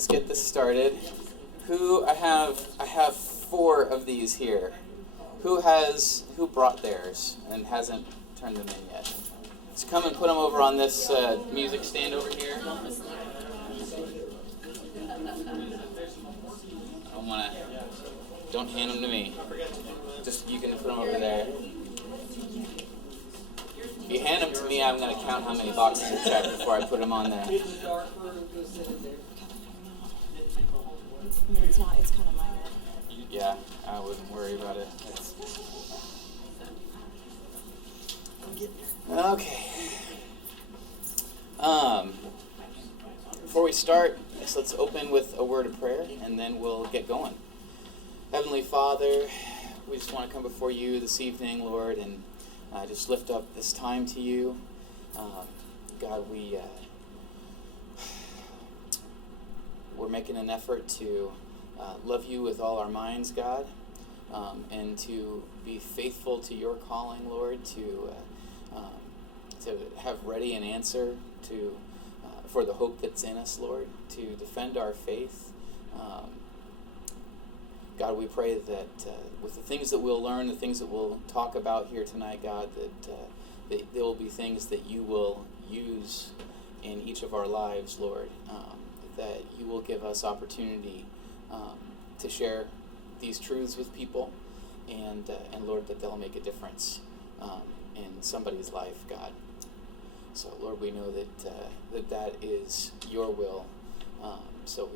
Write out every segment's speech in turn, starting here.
let's get this started. I have 4 of these here. Who brought theirs and hasn't turned them in yet? Let's come and put them over on this music stand over here. Don't hand them to me. Just, you can put them over there. If you hand them to me, I'm going to count how many boxes are checked before I put them on there. It's kind of minor. Yeah, I wouldn't worry about it. Okay. Before we start, let's open with a word of prayer, and then we'll get going. Heavenly Father, we just want to come before you this evening, Lord, and just lift up this time to you. God, we're making an effort to love you with all our minds, God, and to be faithful to your calling, Lord, to have ready an answer for the hope that's in us, Lord, to defend our faith. God, we pray that with the things that we'll learn, the things that we'll talk about here tonight, God, that there will be things that you will use in each of our lives, Lord, that you will give us opportunity to share these truths with people, and Lord, that they'll make a difference in somebody's life, God. So, Lord, we know that is your will. So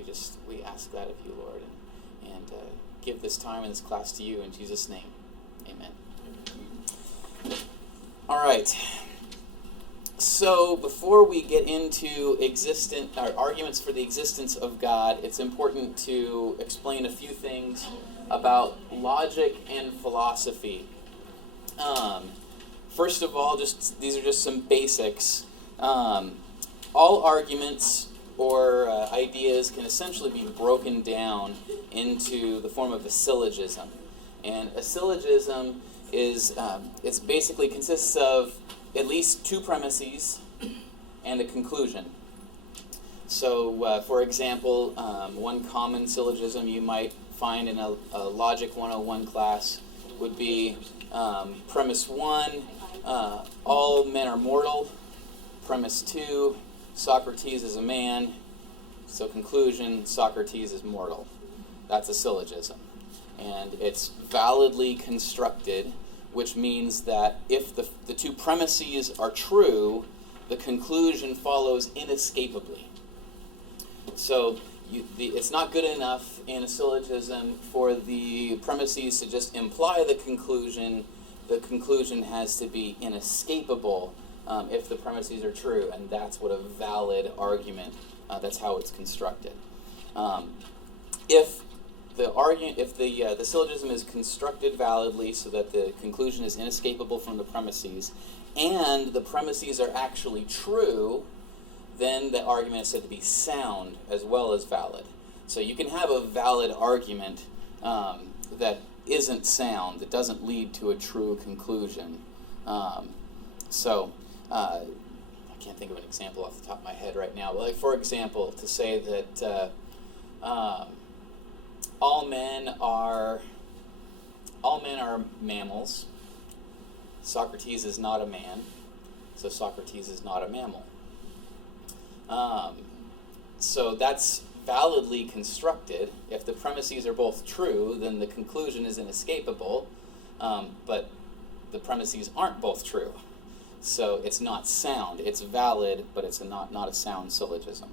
we ask that of you, Lord, and give this time and this class to you in Jesus' name. Amen. All right. So before we get into arguments for the existence of God, it's important to explain a few things about logic and philosophy. First of all, these are just some basics. All arguments or ideas can essentially be broken down into the form of a syllogism. And a syllogism it's basically consists of at least 2 premises and a conclusion. So, for example, one common syllogism you might find in a Logic 101 class would be premise 1, all men are mortal. Premise 2, Socrates is a man. So conclusion, Socrates is mortal. That's a syllogism. And it's validly constructed, which means that if the 2 premises are true, the conclusion follows inescapably. So it's not good enough in a syllogism for the premises to just imply the conclusion. The conclusion has to be inescapable if the premises are true, and that's what a valid argument, that's how it's constructed. If the syllogism is constructed validly so that the conclusion is inescapable from the premises, and the premises are actually true, then the argument is said to be sound as well as valid. So you can have a valid argument that isn't sound, that doesn't lead to a true conclusion. I can't think of an example off the top of my head right now. But like, for example, to say that all men are mammals. Socrates is not a man, so Socrates is not a mammal. So that's validly constructed. If the premises are both true, then the conclusion is inescapable, but the premises aren't both true. So it's not sound. It's valid, but it's not a sound syllogism.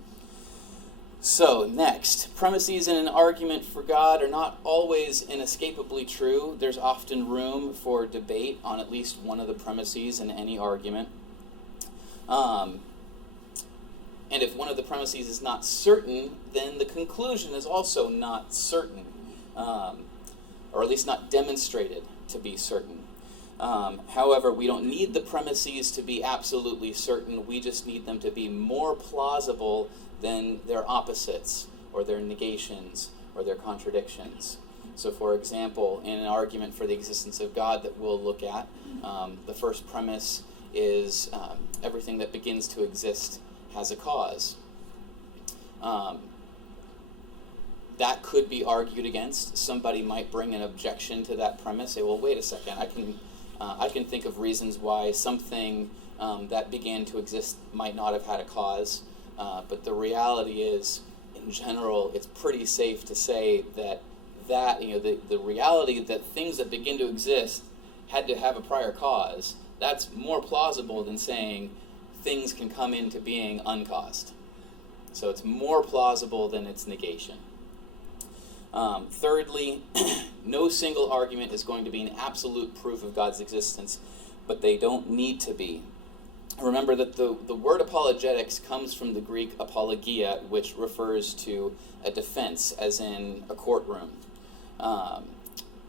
So next, premises in an argument for God are not always inescapably true. There's often room for debate on at least one of the premises in any argument. And if one of the premises is not certain, then the conclusion is also not certain, or at least not demonstrated to be certain. However, we don't need the premises to be absolutely certain. We just need them to be more plausible than their opposites, or their negations, or their contradictions. So, for example, in an argument for the existence of God that we'll look at, the first premise is everything that begins to exist has a cause. that could be argued against. Somebody might bring an objection to that premise. Say, well, wait a second. I can think of reasons why something that began to exist might not have had a cause. But the reality is, in general, it's pretty safe to say that the reality that things that begin to exist had to have a prior cause, that's more plausible than saying things can come into being uncaused. So it's more plausible than its negation. Thirdly, no single argument is going to be an absolute proof of God's existence, but they don't need to be. Remember that the word apologetics comes from the Greek apologia, which refers to a defense, as in a courtroom.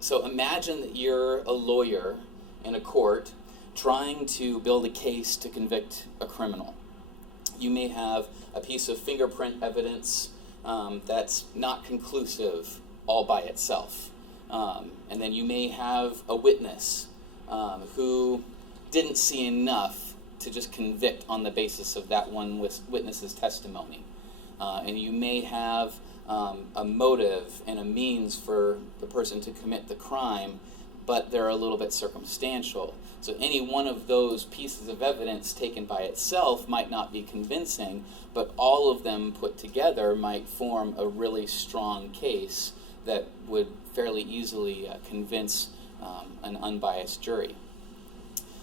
So imagine that you're a lawyer in a court trying to build a case to convict a criminal. You may have a piece of fingerprint evidence that's not conclusive all by itself. And then you may have a witness who didn't see enough to just convict on the basis of that one witness's testimony. And you may have a motive and a means for the person to commit the crime, but they're a little bit circumstantial. So any one of those pieces of evidence taken by itself might not be convincing, but all of them put together might form a really strong case that would fairly easily convince an unbiased jury.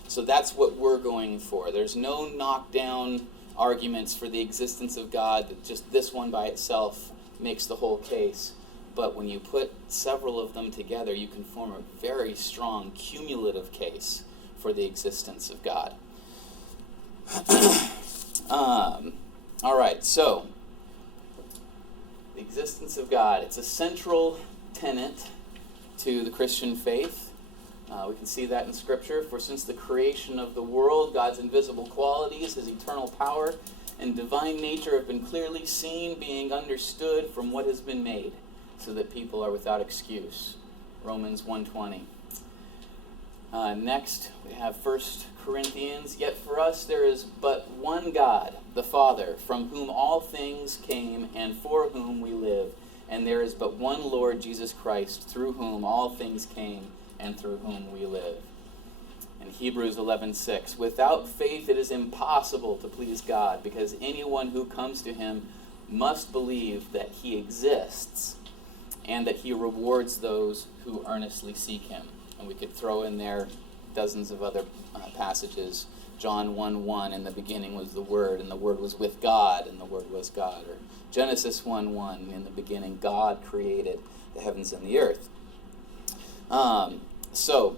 So that's what we're going for. There's no knockdown arguments for the existence of God, that just this one by itself makes the whole case. But when you put several of them together, you can form a very strong cumulative case for the existence of God. All right, so the existence of God, it's a central tenet to the Christian faith. We can see that in Scripture. For since the creation of the world, God's invisible qualities, his eternal power and divine nature have been clearly seen, being understood from what has been made, so that people are without excuse. Romans 1:20. Next, we have 1 Corinthians. Yet for us there is but one God, the Father, from whom all things came and for whom we live. And there is but one Lord, Jesus Christ, through whom all things came and through whom we live. In Hebrews 11:6, without faith it is impossible to please God, because anyone who comes to him must believe that he exists and that he rewards those who earnestly seek him. And we could throw in there dozens of other passages. John 1:1, in the beginning was the Word, and the Word was with God, and the Word was God. Or Genesis 1:1, in the beginning God created the heavens and the earth. So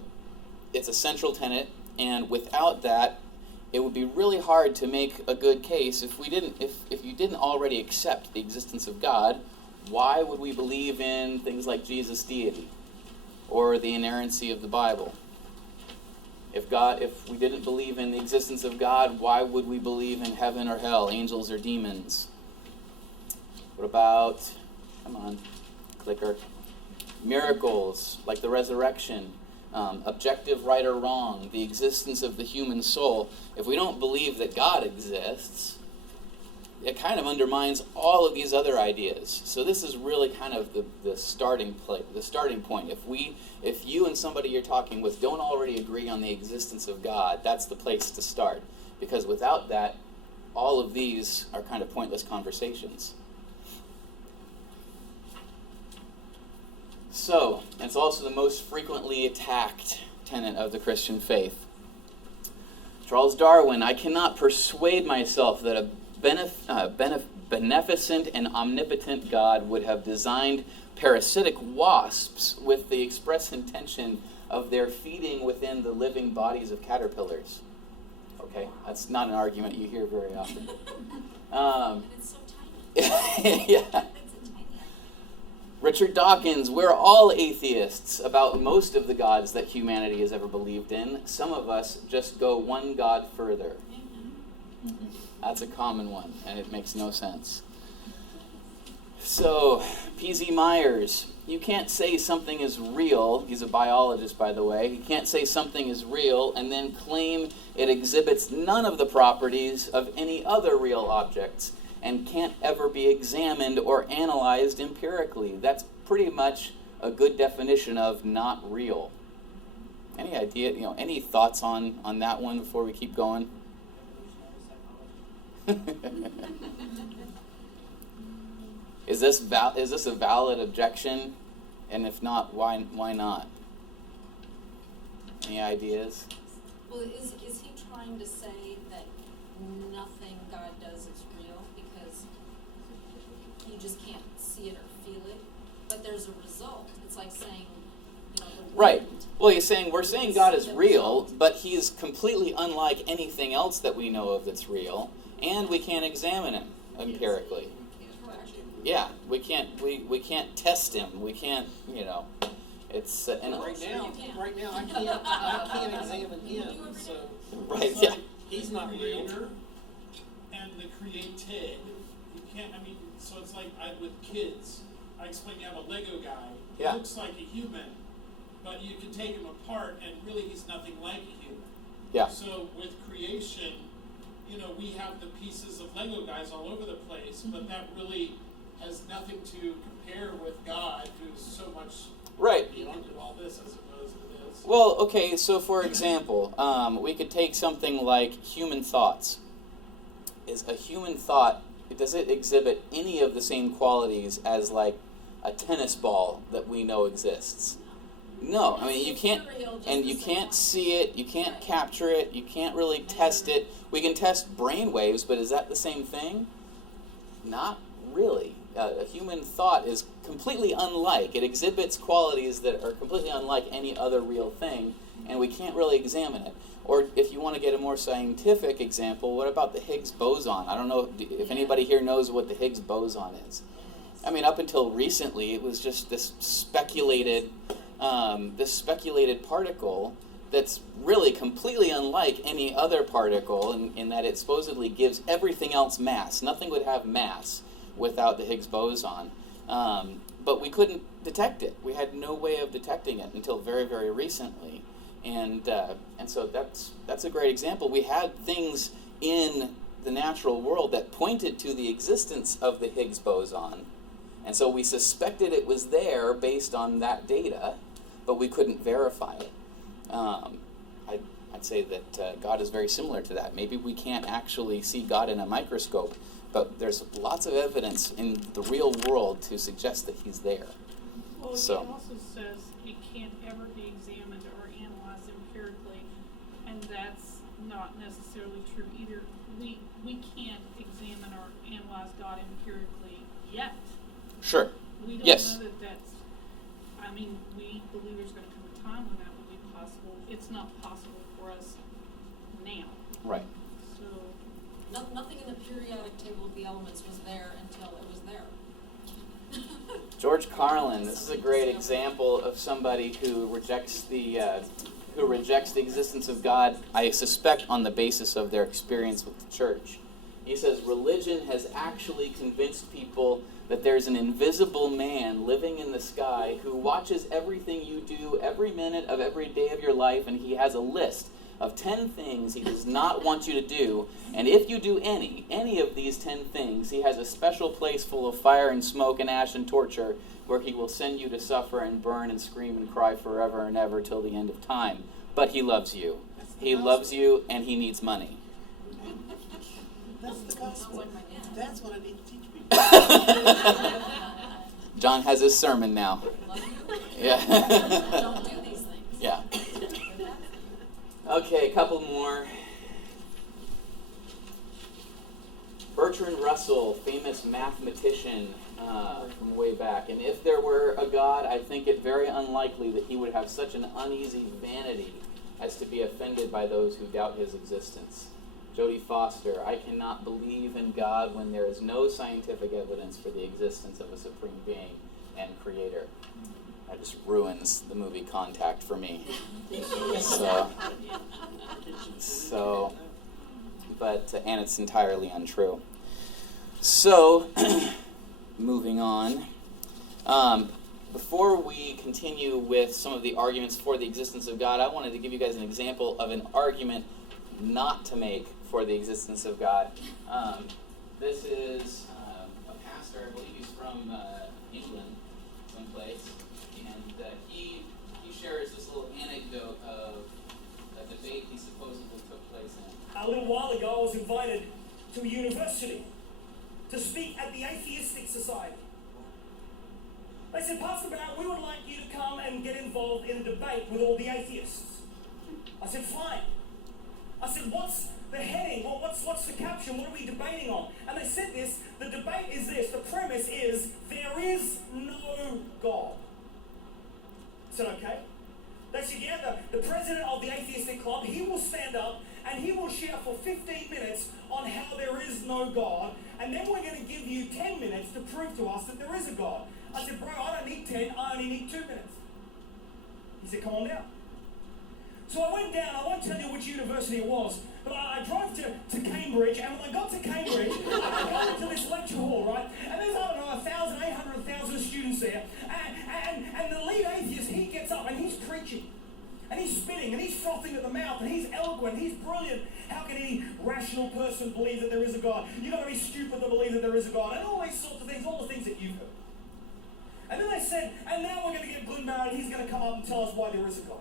it's a central tenet, and without that, it would be really hard to make a good case. If you didn't already accept the existence of God, why would we believe in things like Jesus' deity or the inerrancy of the Bible? If we didn't believe in the existence of God, why would we believe in heaven or hell, angels or demons? What about, come on, clicker, miracles like the resurrection, objective right or wrong, the existence of the human soul? If we don't believe that God exists, it kind of undermines all of these other ideas. So this is really kind of the starting point. If you and somebody you're talking with don't already agree on the existence of God, that's the place to start. Because without that, all of these are kind of pointless conversations. So, it's also the most frequently attacked tenet of the Christian faith. Charles Darwin, I cannot persuade myself that a beneficent and omnipotent God would have designed parasitic wasps with the express intention of their feeding within the living bodies of caterpillars. Okay, that's not an argument you hear very often. It's so tiny. Yeah. Richard Dawkins, we're all atheists about most of the gods that humanity has ever believed in. Some of us just go one god further. That's a common one, and it makes no sense. So, P.Z. Myers, you can't say something is real. He's a biologist, by the way. You can't say something is real and then claim it exhibits none of the properties of any other real objects. and can't ever be examined or analyzed empirically. That's pretty much a good definition of not real. Any idea, any thoughts on that one before we keep going? Is this a valid objection? And if not, why not? Any ideas? Well, is he trying to say that nothing God does is real because you just can't see it or feel it? But there's a result. It's like saying, the right. wind. Well, we're saying God is real, but he is completely unlike anything else that we know of that's real, and we can't examine him empirically. Yeah, we can't test him. We can't, it's and right now I can't examine him. So right, yeah. He's not real. Creator and the created. You can't. So it's like with kids. I explain you have a Lego guy. He Yeah. looks like a human, but you can take him apart, and really he's nothing like a human. Yeah. So with creation, we have the pieces of Lego guys all over the place, but that really has nothing to compare with God, who's so much Right. beyond all this, I suppose it is. Well, okay, so for example, we could take something like human thoughts. Is a human thought, does it exhibit any of the same qualities as like a tennis ball that we know exists? No, you can't, and you can't see it, you can't capture it, you can't really test it. We can test brain waves, but is that the same thing? Not really. A human thought is completely unlike. It exhibits qualities that are completely unlike any other real thing, and we can't really examine it. Or if you want to get a more scientific example, what about the Higgs boson? I don't know if anybody here knows what the Higgs boson is. Up until recently, it was just this speculated particle that's really completely unlike any other particle in that it supposedly gives everything else mass. Nothing would have mass without the Higgs boson. But we couldn't detect it. We had no way of detecting it until very, very recently. And so that's a great example. We had things in the natural world that pointed to the existence of the Higgs boson. And so we suspected it was there based on that data, but we couldn't verify it. I'd say that God is very similar to that. Maybe we can't actually see God in a microscope, but there's lots of evidence in the real world to suggest that he's there. Well, So- it also says it can't ever be examined or analyzed empirically, and that's not necessarily true either. We can't examine or analyze God empirically yet. Sure. We don't Yes. know that that's, we believe there's going to come a time when that will be possible. It's not possible for us now. Right. So, Nothing in the periodic table of the elements was there until it was there. George Carlin, this is a great example of somebody who rejects the existence of God, I suspect on the basis of their experience with the church. He says, religion has actually convinced people that there's an invisible man living in the sky who watches everything you do every minute of every day of your life, and he has a list of 10 things he does not want you to do, and if you do any of these 10 things, he has a special place full of fire and smoke and ash and torture where he will send you to suffer and burn and scream and cry forever and ever till the end of time. But he loves you. He loves you, and he needs money. That's the Sounds gospel. like my dad. That's what I need to teach people. John has his sermon now. Love you. Yeah. Don't do these things. Yeah. Okay, a couple more. Bertrand Russell, famous mathematician from way back. And if there were a God, I think it very unlikely that he would have such an uneasy vanity as to be offended by those who doubt his existence. Jodie Foster, I cannot believe in God when there is no scientific evidence for the existence of a supreme being and creator. That just ruins the movie Contact for me. And it's entirely untrue. So, moving on. Before we continue with some of the arguments for the existence of God, I wanted to give you guys an example of an argument not to make for the existence of God. This is a pastor, I believe he's from England, someplace, and he shares this little anecdote of a debate he supposedly took place in. A little while ago, I was invited to a university to speak at the Atheistic Society. They said, Pastor Barrett, we would like you to come and get involved in a debate with all the atheists. I said, fine. I said, what's the heading? Well, what's the caption? What are we debating on? And they said this, the debate is this, the premise is, there is no God. I said, okay. They said, yeah, the president of the Atheistic Club, he will stand up and he will share for 15 minutes on how there is no God, and then we're going to give you 10 minutes to prove to us that there is a God. I said, bro, I don't need 10, I only need 2 minutes. He said, come on down. So I went down, I won't tell you which university it was, but I drove to Cambridge, and when I got to Cambridge, I got into this lecture hall, right? And there's, I don't know, 1,000 students there, and the lead atheist, he gets up and he's preaching. And he's spitting, and he's frothing at the mouth, and he's eloquent, he's brilliant. How can any rational person believe that there is a God? You've got to be stupid to believe that there is a God. And all these sorts of things, all the things that you've heard. And then they said, and now we're going to get Glenn Barrett, he's going to come up and tell us why there is a God.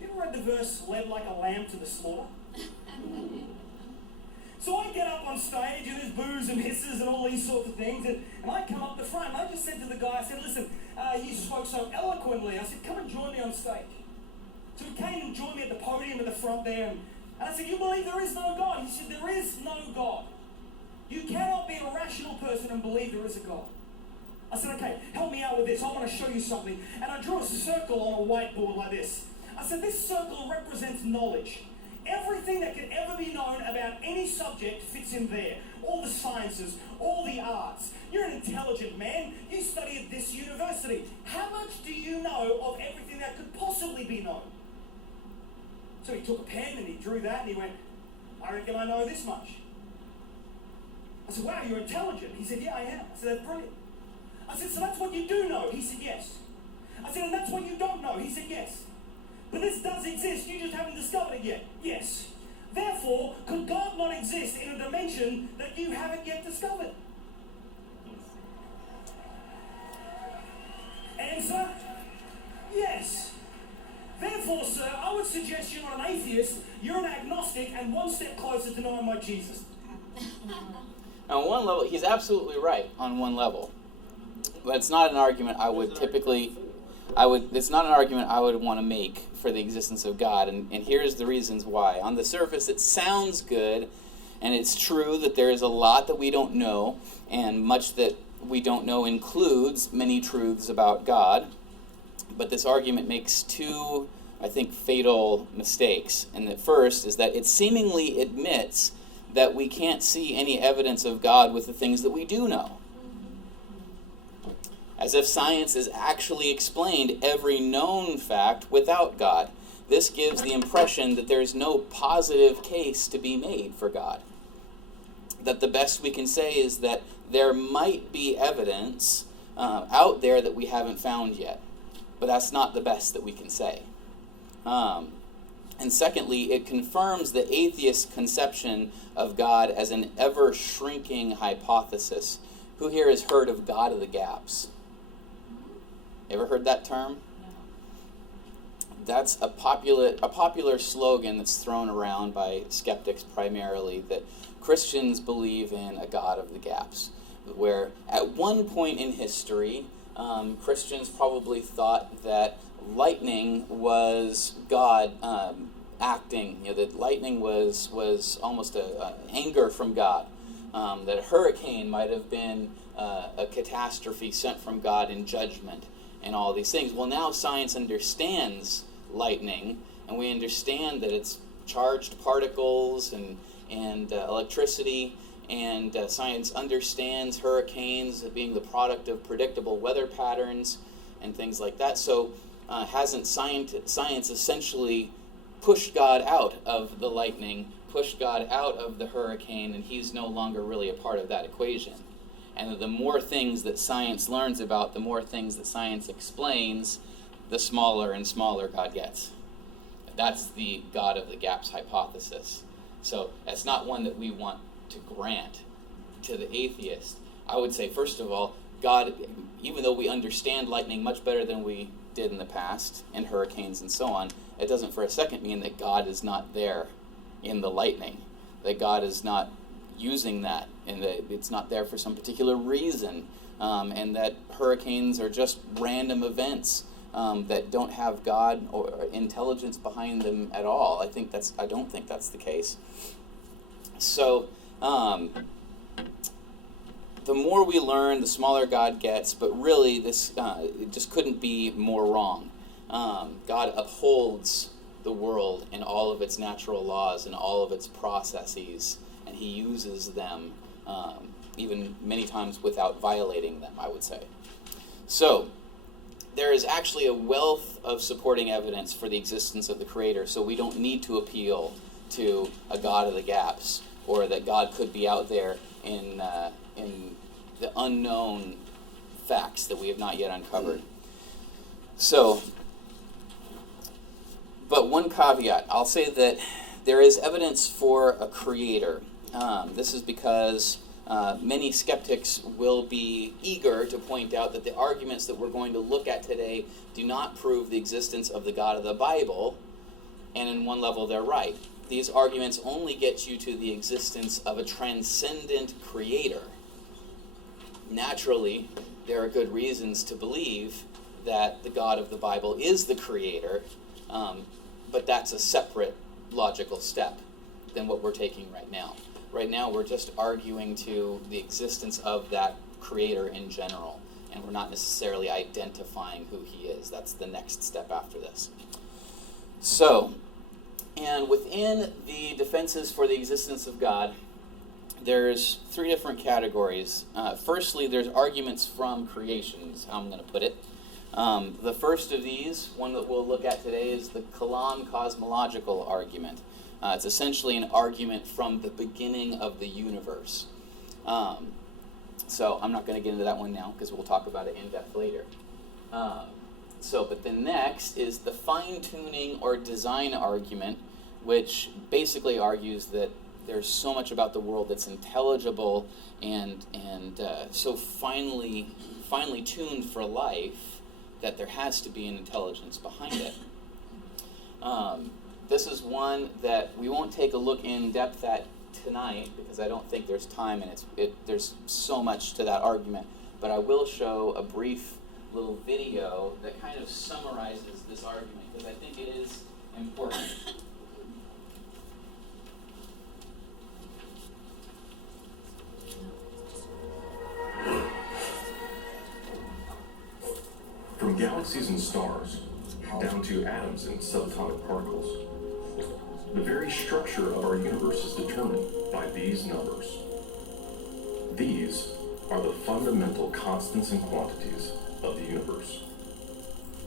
You ever read the verse, led like a lamb to the slaughter? So I get up on stage, and there's boos and hisses and all these sorts of things, and I come up the front, and I just said to the guy, I said, listen, you spoke so eloquently. I said, come and join me on stage. So he came and joined me at the podium at the front there, and I said, you believe there is no God? He said, there is no God. You cannot be a rational person and believe there is a God. I said, okay, help me out with this. I want to show you something. And I drew a circle on a whiteboard like this. I said, this circle represents knowledge. Everything that can ever be known about any subject fits in there. All the sciences, all the arts. You're an intelligent man. You study at this university. How much do you know of everything that could possibly be known? So he took a pen and he drew that and he went, I reckon I know this much. I said, wow, you're intelligent. He said, yeah, I am. I said, that's brilliant. I said, so that's what you do know? He said, yes. I said, and that's what you don't know? He said, yes. But this does exist, you just haven't discovered it yet. Yes. Therefore, could God not exist in a dimension that you haven't yet discovered? Answer? Yes. Therefore, sir, I would suggest you're not an atheist, you're an agnostic, and one step closer to knowing my Jesus. Now, on one level, he's absolutely right on one level. But it's not an argument I would typically... it's not an argument I would want to make for the existence of God, and here's the reasons why. On the surface, it sounds good, and it's true that there is a lot that we don't know, and much that we don't know includes many truths about God. But this argument makes two, I think, fatal mistakes. And the first is that it seemingly admits that we can't see any evidence of God with the things that we do know. As if science has actually explained every known fact without God. This gives the impression that there is no positive case to be made for God. That the best we can say is that there might be evidence out there that we haven't found yet. But that's not the best that we can say. And secondly, it confirms the atheist conception of God as an ever-shrinking hypothesis. Who here has heard of God of the gaps? Ever heard that term? That's a popular slogan that's thrown around by skeptics primarily, that Christians believe in a God of the gaps, where at one point in history, Christians probably thought that lightning was God acting, that lightning was almost an anger from God, that a hurricane might have been a catastrophe sent from God in judgment, and all these things. Well, now science understands lightning, and we understand that it's charged particles and electricity, and science understands hurricanes being the product of predictable weather patterns and things like that. So hasn't science essentially pushed God out of the lightning, pushed God out of the hurricane, and he's no longer really a part of that equation? And the more things that science learns about, the more things that science explains, the smaller and smaller God gets. That's the God of the gaps hypothesis. So that's not one that we want to grant. to the atheist, I would say, first of all, God, even though we understand lightning much better than we did in the past, and hurricanes and so on, it doesn't for a second mean that God is not there in the lightning, that God is not using that, and that it's not there for some particular reason, and that hurricanes are just random events that don't have God or intelligence behind them at all. I don't think that's the case. So, the more we learn, the smaller God gets, but really this it just couldn't be more wrong. God upholds the world in all of its natural laws and all of its processes, and he uses them even many times without violating them, I would say. So, there is actually a wealth of supporting evidence for the existence of the Creator, so we don't need to appeal to a God of the gaps, or that God could be out there in the unknown facts that we have not yet uncovered. So, but one caveat, I'll say that there is evidence for a Creator. This is because many skeptics will be eager to point out that the arguments that we're going to look at today do not prove the existence of the God of the Bible, and in one level they're right. These arguments only get you to the existence of a transcendent Creator. Naturally, there are good reasons to believe that the God of the Bible is the Creator, but that's a separate logical step than what we're taking right now. Right now, we're just arguing to the existence of that Creator in general, and we're not necessarily identifying who he is. That's the next step after this. So, and within the defenses for the existence of God, there's three different categories. Firstly, there's arguments from creation, is how I'm going to put it. The first of these, one that we'll look at today, is the Kalam cosmological argument. It's essentially an argument from the beginning of the universe. So I'm not going to get into that one now because we'll talk about it in depth later. But the next is the fine-tuning or design argument, which basically argues that there's so much about the world that's intelligible and so finely tuned for life that there has to be an intelligence behind it. This is one that we won't take a look in depth at tonight because I don't think there's time, and there's so much to that argument. But I will show a brief little video that kind of summarizes this argument because I think it is important. From galaxies and stars, down to atoms and subatomic particles, the very structure of our universe is determined by these numbers. These are the fundamental constants and quantities of the universe.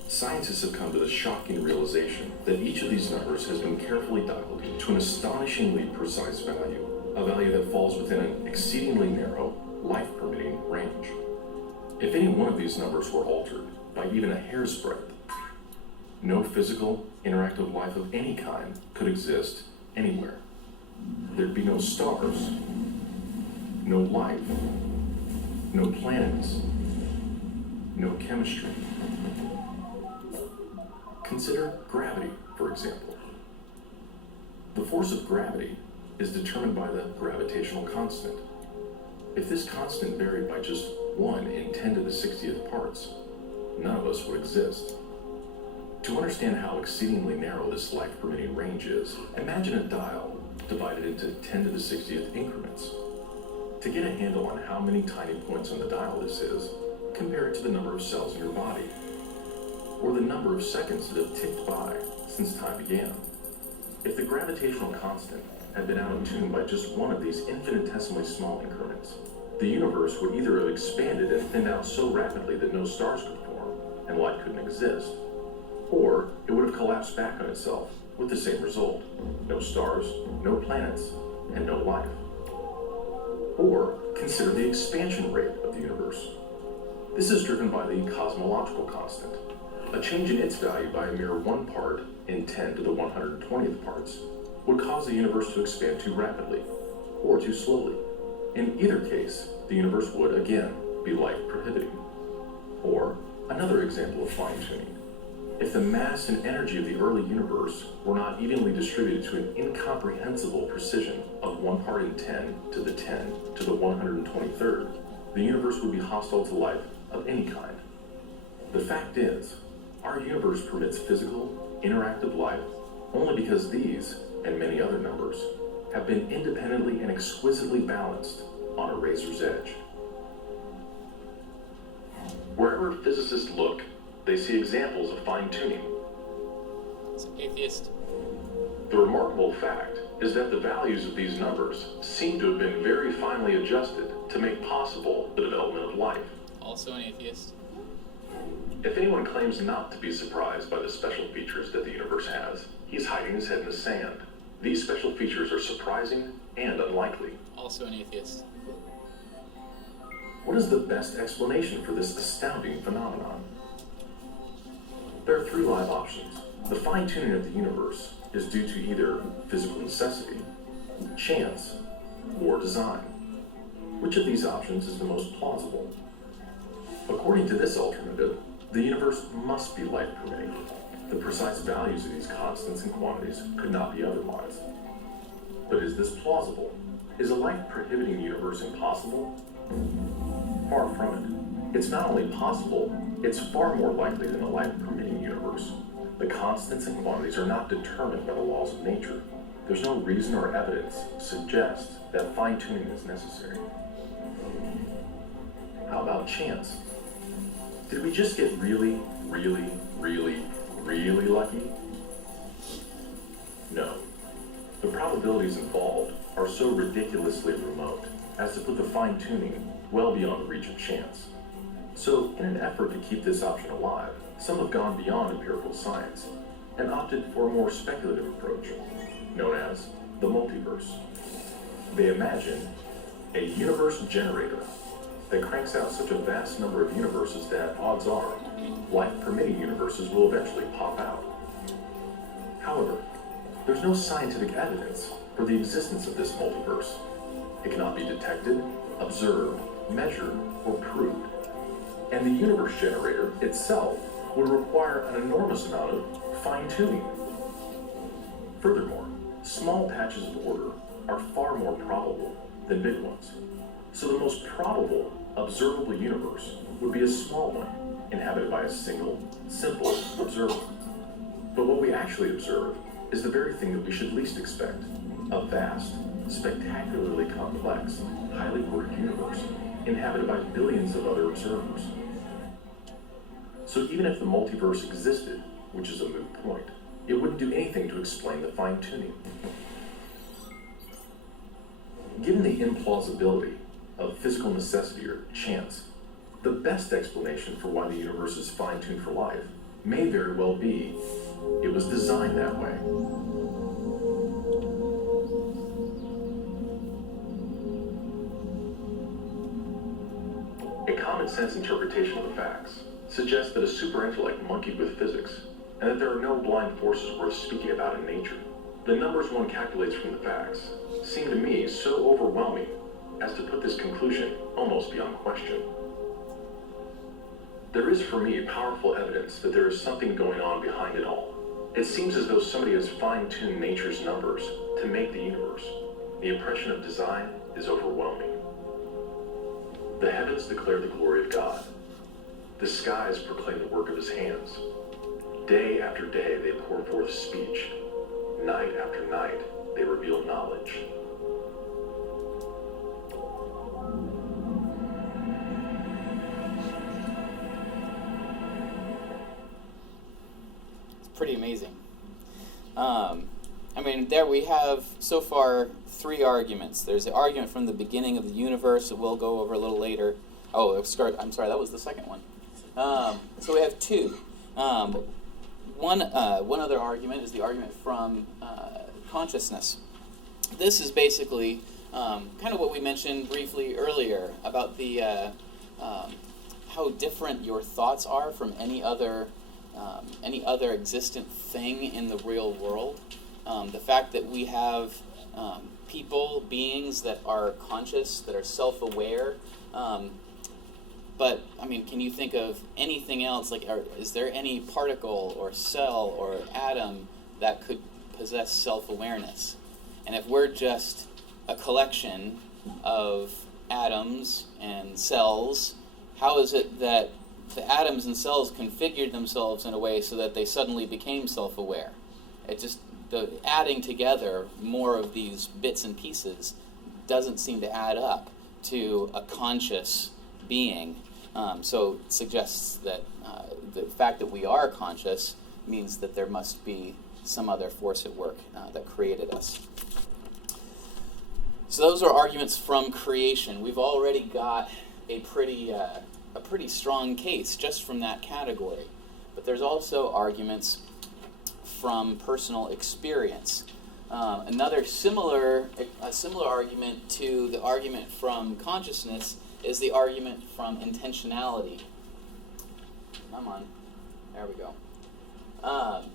Scientists have come to the shocking realization that each of these numbers has been carefully dialed to an astonishingly precise value, a value that falls within an exceedingly narrow, life-permitting range. If any one of these numbers were altered by even a hair's breadth, no physical, interactive life of any kind could exist anywhere. There'd be no stars, no life, no planets, no chemistry. Consider gravity, for example. The force of gravity is determined by the gravitational constant. If this constant varied by just 1 in 10 to the 60th parts, none of us would exist. To understand how exceedingly narrow this life-permitting range is, imagine a dial divided into 10 to the 60th increments. To get a handle on how many tiny points on the dial this is, compare it to the number of cells in your body, or the number of seconds that have ticked by since time began. If the gravitational constant had been out of tune by just one of these infinitesimally small increments, the universe would either have expanded and thinned out so rapidly that no stars could form and light couldn't exist, or it would have collapsed back on itself with the same result: no stars, no planets, and no life. Or consider the expansion rate of the universe. This is driven by the cosmological constant. A change in its value by a mere 1 part in 10 to the 120th parts would cause the universe to expand too rapidly or too slowly. In either case, the universe would, again, be life-prohibiting. Or, another example of fine-tuning. If the mass and energy of the early universe were not evenly distributed to an incomprehensible precision of 1 part in 10 to the 10 to the 123rd, the universe would be hostile to life of any kind. The fact is, our universe permits physical, interactive life only because these, and many other numbers, have been independently and exquisitely balanced on a razor's edge. Wherever physicists look, they see examples of fine-tuning. It's an atheist. The remarkable fact is that the values of these numbers seem to have been very finely adjusted to make possible the development of life. Also an atheist. If anyone claims not to be surprised by the special features that the universe has, he's hiding his head in the sand. These special features are surprising and unlikely. Also an atheist. What is the best explanation for this astounding phenomenon? There are 3 live options. The fine-tuning of the universe is due to either physical necessity, chance, or design. Which of these options is the most plausible? According to this alternative, the universe must be life-permitting. The precise values of these constants and quantities could not be otherwise. But is this plausible? Is a life-prohibiting universe impossible? Far from it. It's not only possible, it's far more likely than a life-permitting universe. The constants and quantities are not determined by the laws of nature. There's no reason or evidence to suggest that fine-tuning is necessary. How about chance? Did we just get really lucky? No. The probabilities involved are so ridiculously remote as to put the fine-tuning well beyond the reach of chance. So, in an effort to keep this option alive, some have gone beyond empirical science and opted for a more speculative approach, known as the multiverse. They imagine a universe generator that cranks out such a vast number of universes that, odds are, life-permitting universes will eventually pop out. However, there's no scientific evidence for the existence of this multiverse. It cannot be detected, observed, measured, or proved. And the universe generator itself would require an enormous amount of fine-tuning. Furthermore, small patches of order are far more probable than big ones. So the most probable observable universe would be a small one, inhabited by a single, simple observer. But what we actually observe is the very thing that we should least expect: a vast, spectacularly complex, highly ordered universe, inhabited by billions of other observers. So even if the multiverse existed, which is a moot point, it wouldn't do anything to explain the fine-tuning. Given the implausibility of physical necessity or chance, the best explanation for why the universe is fine-tuned for life may very well be it was designed that way. A common-sense interpretation of the facts suggests that a super-intellect monkeyed with physics, and that there are no blind forces worth speaking about in nature. The numbers one calculates from the facts seem to me so overwhelming as to put this conclusion almost beyond question. There is for me powerful evidence that there is something going on behind it all. It seems as though somebody has fine-tuned nature's numbers to make the universe. The impression of design is overwhelming. The heavens declare the glory of God. The skies proclaim the work of his hands. Day after day they pour forth speech. Night after night they reveal knowledge. It's pretty amazing. There we have so far 3 arguments. There's the argument from the beginning of the universe that we'll go over a little later. I'm sorry, that was the second one. So we have 2. One other argument is the argument from consciousness. This is basically kind of what we mentioned briefly earlier about the how different your thoughts are from any other existent thing in the real world. The fact that we have people, beings that are conscious, that are self-aware. But, I mean, can you think of anything else? Like, is there any particle or cell or atom that could possess self-awareness? And if we're just a collection of atoms and cells, how is it that the atoms and cells configured themselves in a way so that they suddenly became self-aware? It just, the adding together more of these bits and pieces doesn't seem to add up to a conscious being. So it suggests that the fact that we are conscious means that there must be some other force at work that created us. So those are arguments from creation. We've already got a pretty strong case just from that category. But there's also arguments from personal experience. Another similar argument to the argument from consciousness is the argument from intentionality. Come on, there we go.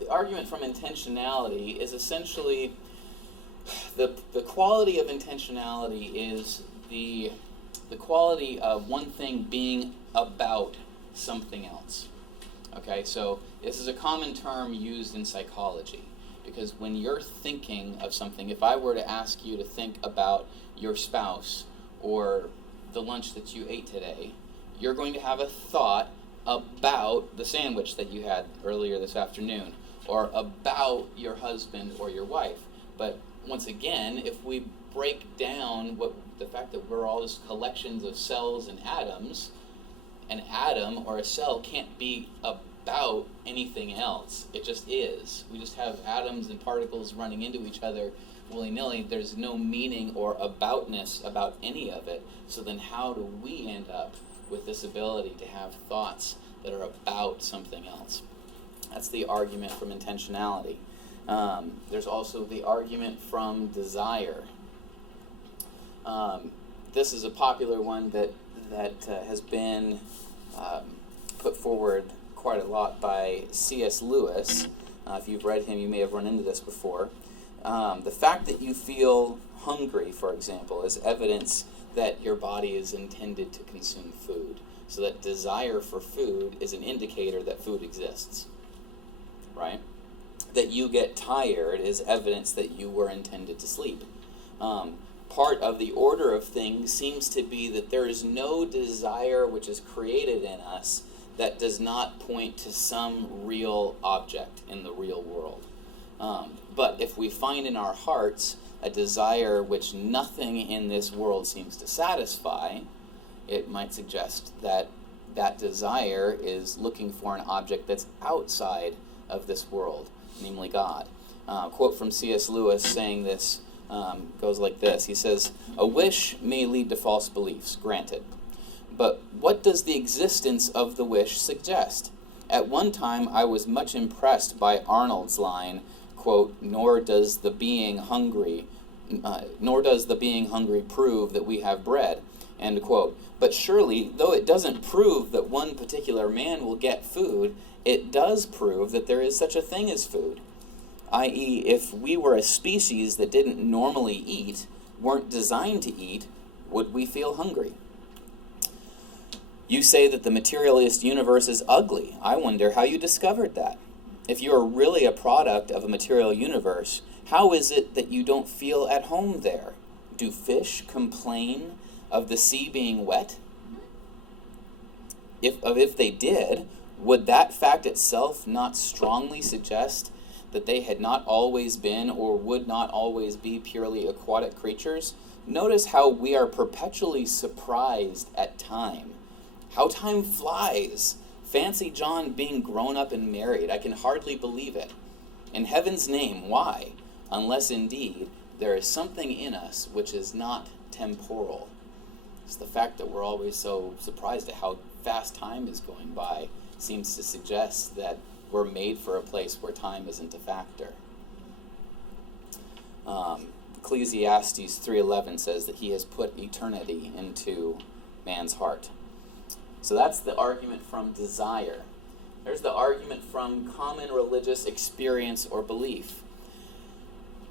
The argument from intentionality is essentially the quality of intentionality is the quality of one thing being about something else. Okay, so this is a common term used in psychology, because when you're thinking of something, if I were to ask you to think about your spouse or the lunch that you ate today, you're going to have a thought about the sandwich that you had earlier this afternoon, or about your husband or your wife. But once again, if we break down the fact that we're all just collections of cells and atoms, an atom or a cell can't be about anything else. It just is. We just have atoms and particles running into each other willy-nilly. There's no meaning or aboutness about any of it. So then how do we end up with this ability to have thoughts that are about something else? That's the argument from intentionality. There's also the argument from desire. This is a popular one that has been put forward quite a lot by C.S. Lewis. If you've read him, you may have run into this before. The fact that you feel hungry, for example, is evidence that your body is intended to consume food. So that desire for food is an indicator that food exists, right? That you get tired is evidence that you were intended to sleep. Part of the order of things seems to be that there is no desire which is created in us that does not point to some real object in the real world. But if we find in our hearts a desire which nothing in this world seems to satisfy, it might suggest that that desire is looking for an object that's outside of this world, namely God. A quote from C.S. Lewis saying this goes like this. He says, "A wish may lead to false beliefs, granted. But what does the existence of the wish suggest? At one time I was much impressed by Arnold's line, quote, nor does the being hungry prove that we have bread," end quote. But surely, though it doesn't prove that one particular man will get food, it does prove that there is such a thing as food. I.e., if we were a species that didn't normally eat, weren't designed to eat, would we feel hungry? You say that the materialist universe is ugly. I wonder how you discovered that. If you are really a product of a material universe, how is it that you don't feel at home there? Do fish complain of the sea being wet? If they did, would that fact itself not strongly suggest that they had not always been or would not always be purely aquatic creatures? Notice how we are perpetually surprised at time. How time flies. Fancy John being grown up and married. I can hardly believe it. In heaven's name, why? Unless indeed there is something in us which is not temporal. It's the fact that we're always so surprised at how fast time is going by seems to suggest that we're made for a place where time isn't a factor. Ecclesiastes 3:11 says that he has put eternity into man's heart. So that's the argument from desire. There's the argument from common religious experience or belief.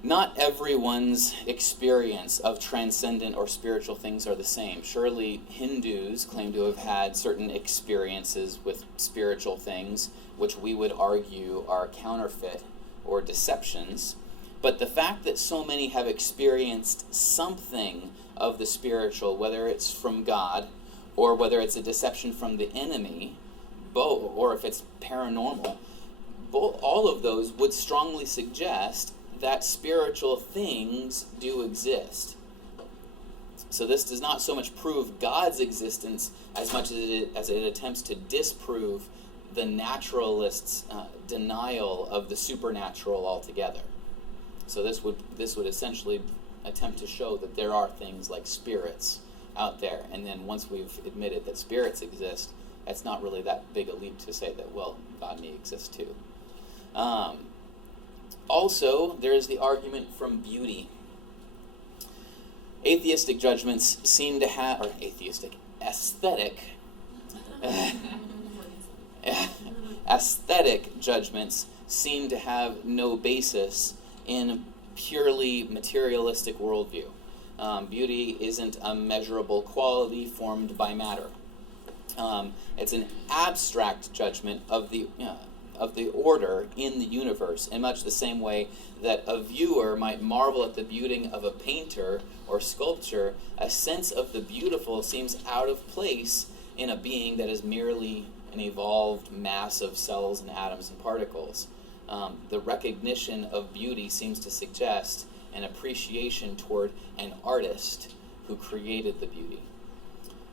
not everyone's experience of transcendent or spiritual things are the same. Surely Hindus claim to have had certain experiences with spiritual things, which we would argue are counterfeit or deceptions. But the fact that so many have experienced something of the spiritual, whether it's from God or whether it's a deception from the enemy, or if it's paranormal, all of those would strongly suggest that spiritual things do exist. So this does not so much prove God's existence as much as it attempts to disprove the naturalists' denial of the supernatural altogether. So this would essentially attempt to show that there are things like spirits out there, and then once we've admitted that spirits exist, it's not really that big a leap to say that, well, God may exist too. Also, there is the argument from beauty. Atheistic judgments seem to have, or aesthetic judgments seem to have no basis in purely materialistic worldview. Beauty isn't a measurable quality formed by matter. It's an abstract judgment of the order in the universe, in much the same way that a viewer might marvel at the beauty of a painter or sculpture. A sense of the beautiful seems out of place in a being that is merely an evolved mass of cells and atoms and particles. The recognition of beauty seems to suggest an appreciation toward an artist who created the beauty.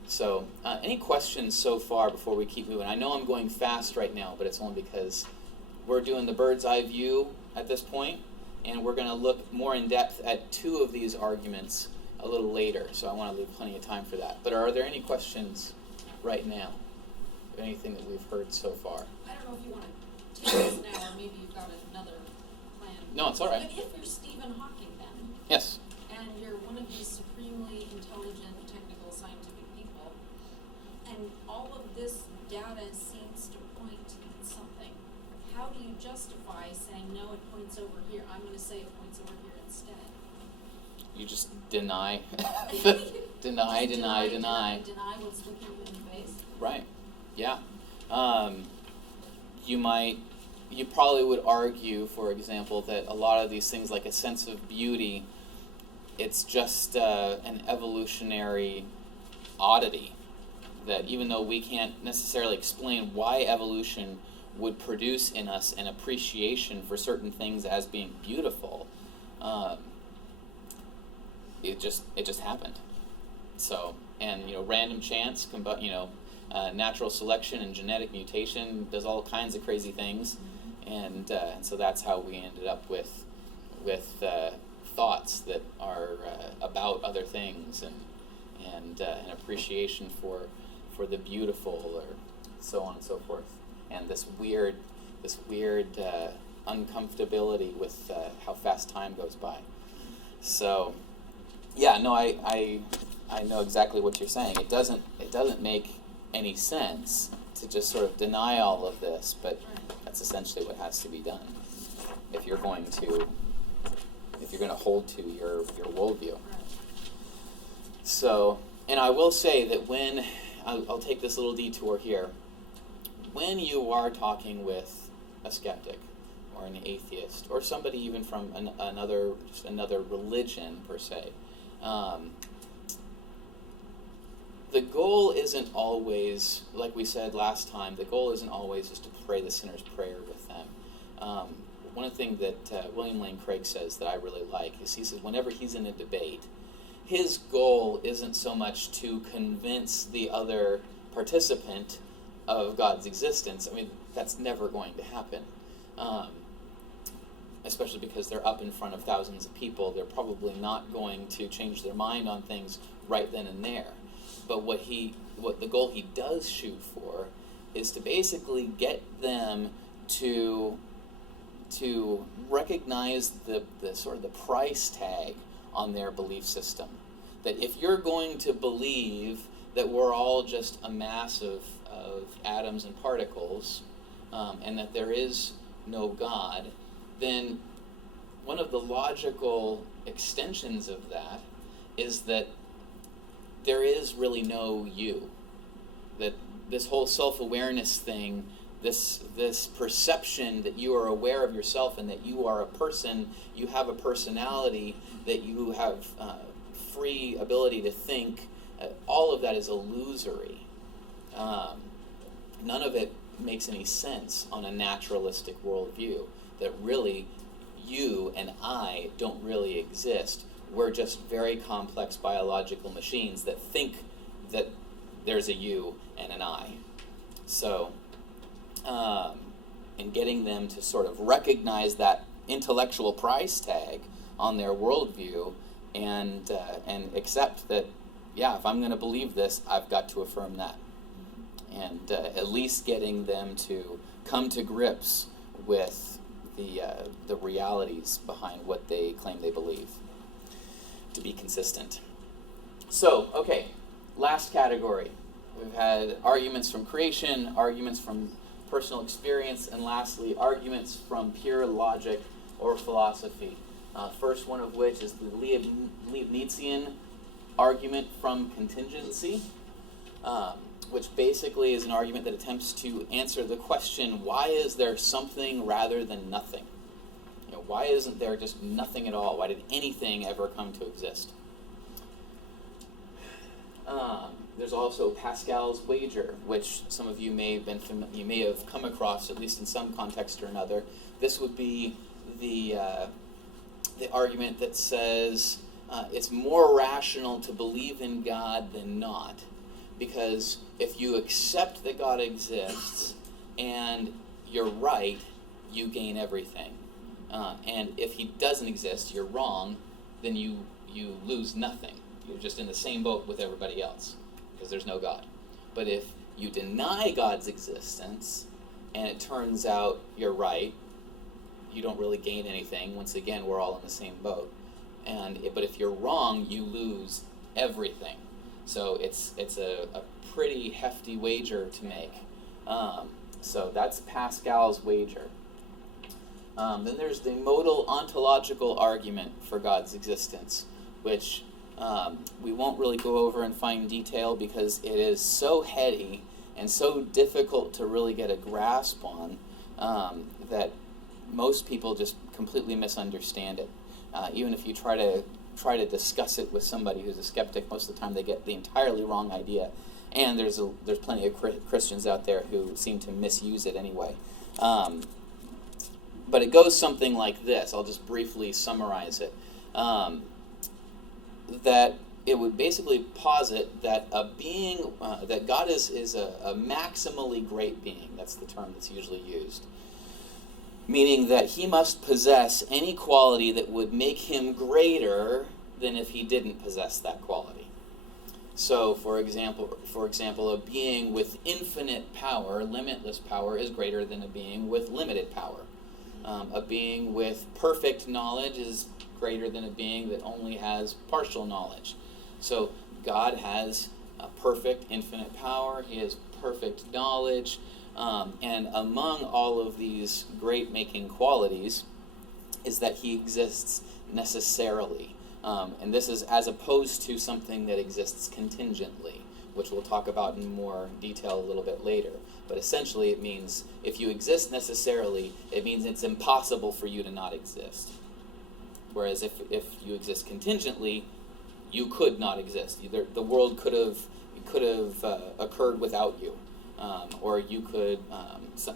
So, any questions so far before we keep moving? I know I'm going fast right now, but it's only because we're doing the bird's eye view at this point, and we're going to look more in depth at two of these arguments a little later, so I want to leave plenty of time for that. But are there any questions right now? Anything that we've heard so far? I don't know if you want to take this now, or maybe you've got another plan. No, it's all right. But if you're Stephen Hawking then, Yes. and you're one of these supremely intelligent, technical, scientific people, and all of this data seems to point to something, how do you justify saying, no, it points over here, I'm going to say it points over here instead? You just deny. deny. Deny what's looking you in the face? Right. Yeah. You probably would argue, for example, that a lot of these things, like a sense of beauty, it's just an evolutionary oddity. That even though we can't necessarily explain why evolution would produce in us an appreciation for certain things as being beautiful, it just happened. So, and random chance, natural selection and genetic mutation does all kinds of crazy things, and so that's how we ended up with thoughts that are about other things and an appreciation for the beautiful, or so on and so forth, and this weird uncomfortability with how fast time goes by. So, yeah, no, I know exactly what you're saying. It doesn't make any sense to just sort of deny all of this, but that's essentially what has to be done if you're going to hold to your worldview. So, and I will say that when I'll take this little detour here, when you are talking with a skeptic or an atheist or somebody even from another religion per se, the goal isn't always, like we said last time, the goal isn't always just to pray the sinner's prayer with them. One thing that William Lane Craig says that I really like is he says whenever he's in a debate, his goal isn't so much to convince the other participant of God's existence. I mean, that's never going to happen. Especially because they're up in front of thousands of people. They're probably not going to change their mind on things right then and there. But what the goal he does shoot for is to basically get them to recognize the sort of the price tag on their belief system. That if you're going to believe that we're all just a mass of atoms and particles, and that there is no God, then one of the logical extensions of that is that there is really no you. That this whole self-awareness thing, this perception that you are aware of yourself and that you are a person, you have a personality, that you have free ability to think, all of that is illusory. None of it makes any sense on a naturalistic worldview, that really you and I don't really exist. We're just very complex biological machines that think that there's a you and an I. So, in getting them to sort of recognize that intellectual price tag on their worldview and accept that, yeah, if I'm going to believe this, I've got to affirm that. And at least getting them to come to grips with the realities behind what they claim they believe, to be consistent. So, okay, last category. We've had arguments from creation, arguments from personal experience, and lastly, arguments from pure logic or philosophy. First one of which is the Leibnizian argument from contingency, which basically is an argument that attempts to answer the question, why is there something rather than nothing? You know, why isn't there just nothing at all? Why did anything ever come to exist? There's also Pascal's wager, which some of you may have come across, at least in some context or another. This would be the argument that says it's more rational to believe in God than not, because if you accept that God exists and you're right, you gain everything. And if he doesn't exist, you're wrong, then you lose nothing. You're just in the same boat with everybody else, because there's no God. But if you deny God's existence, and it turns out you're right, you don't really gain anything. Once again, we're all in the same boat. But if you're wrong, you lose everything. So it's a pretty hefty wager to make. So that's Pascal's wager. Then there's the modal ontological argument for God's existence, which we won't really go over in fine detail because it is so heady and so difficult to really get a grasp on that most people just completely misunderstand it. Even if you try to discuss it with somebody who's a skeptic, most of the time they get the entirely wrong idea. And there's plenty of Christians out there who seem to misuse it anyway. But it goes something like this. I'll just briefly summarize it. That it would basically posit that a being, that God is a maximally great being. That's the term that's usually used. Meaning that he must possess any quality that would make him greater than if he didn't possess that quality. So, for example, a being with infinite power, limitless power, is greater than a being with limited power. A being with perfect knowledge is greater than a being that only has partial knowledge. So God has a perfect infinite power. He has perfect knowledge. And among all of these great-making qualities is that he exists necessarily. And this is as opposed to something that exists contingently, which we'll talk about in more detail a little bit later. But essentially it means if you exist necessarily, it means it's impossible for you to not exist. Whereas if you exist contingently, you could not exist. Either the world could have occurred without you, or you could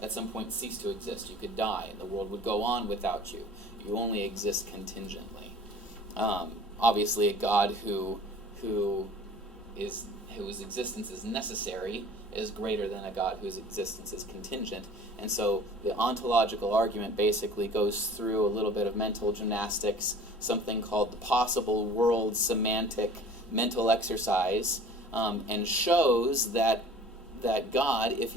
at some point cease to exist. You could die, and the world would go on without you. You only exist contingently. Obviously, a God whose existence is necessary is greater than a God whose existence is contingent. And so the ontological argument basically goes through a little bit of mental gymnastics, something called the possible world semantic mental exercise, and shows that God, if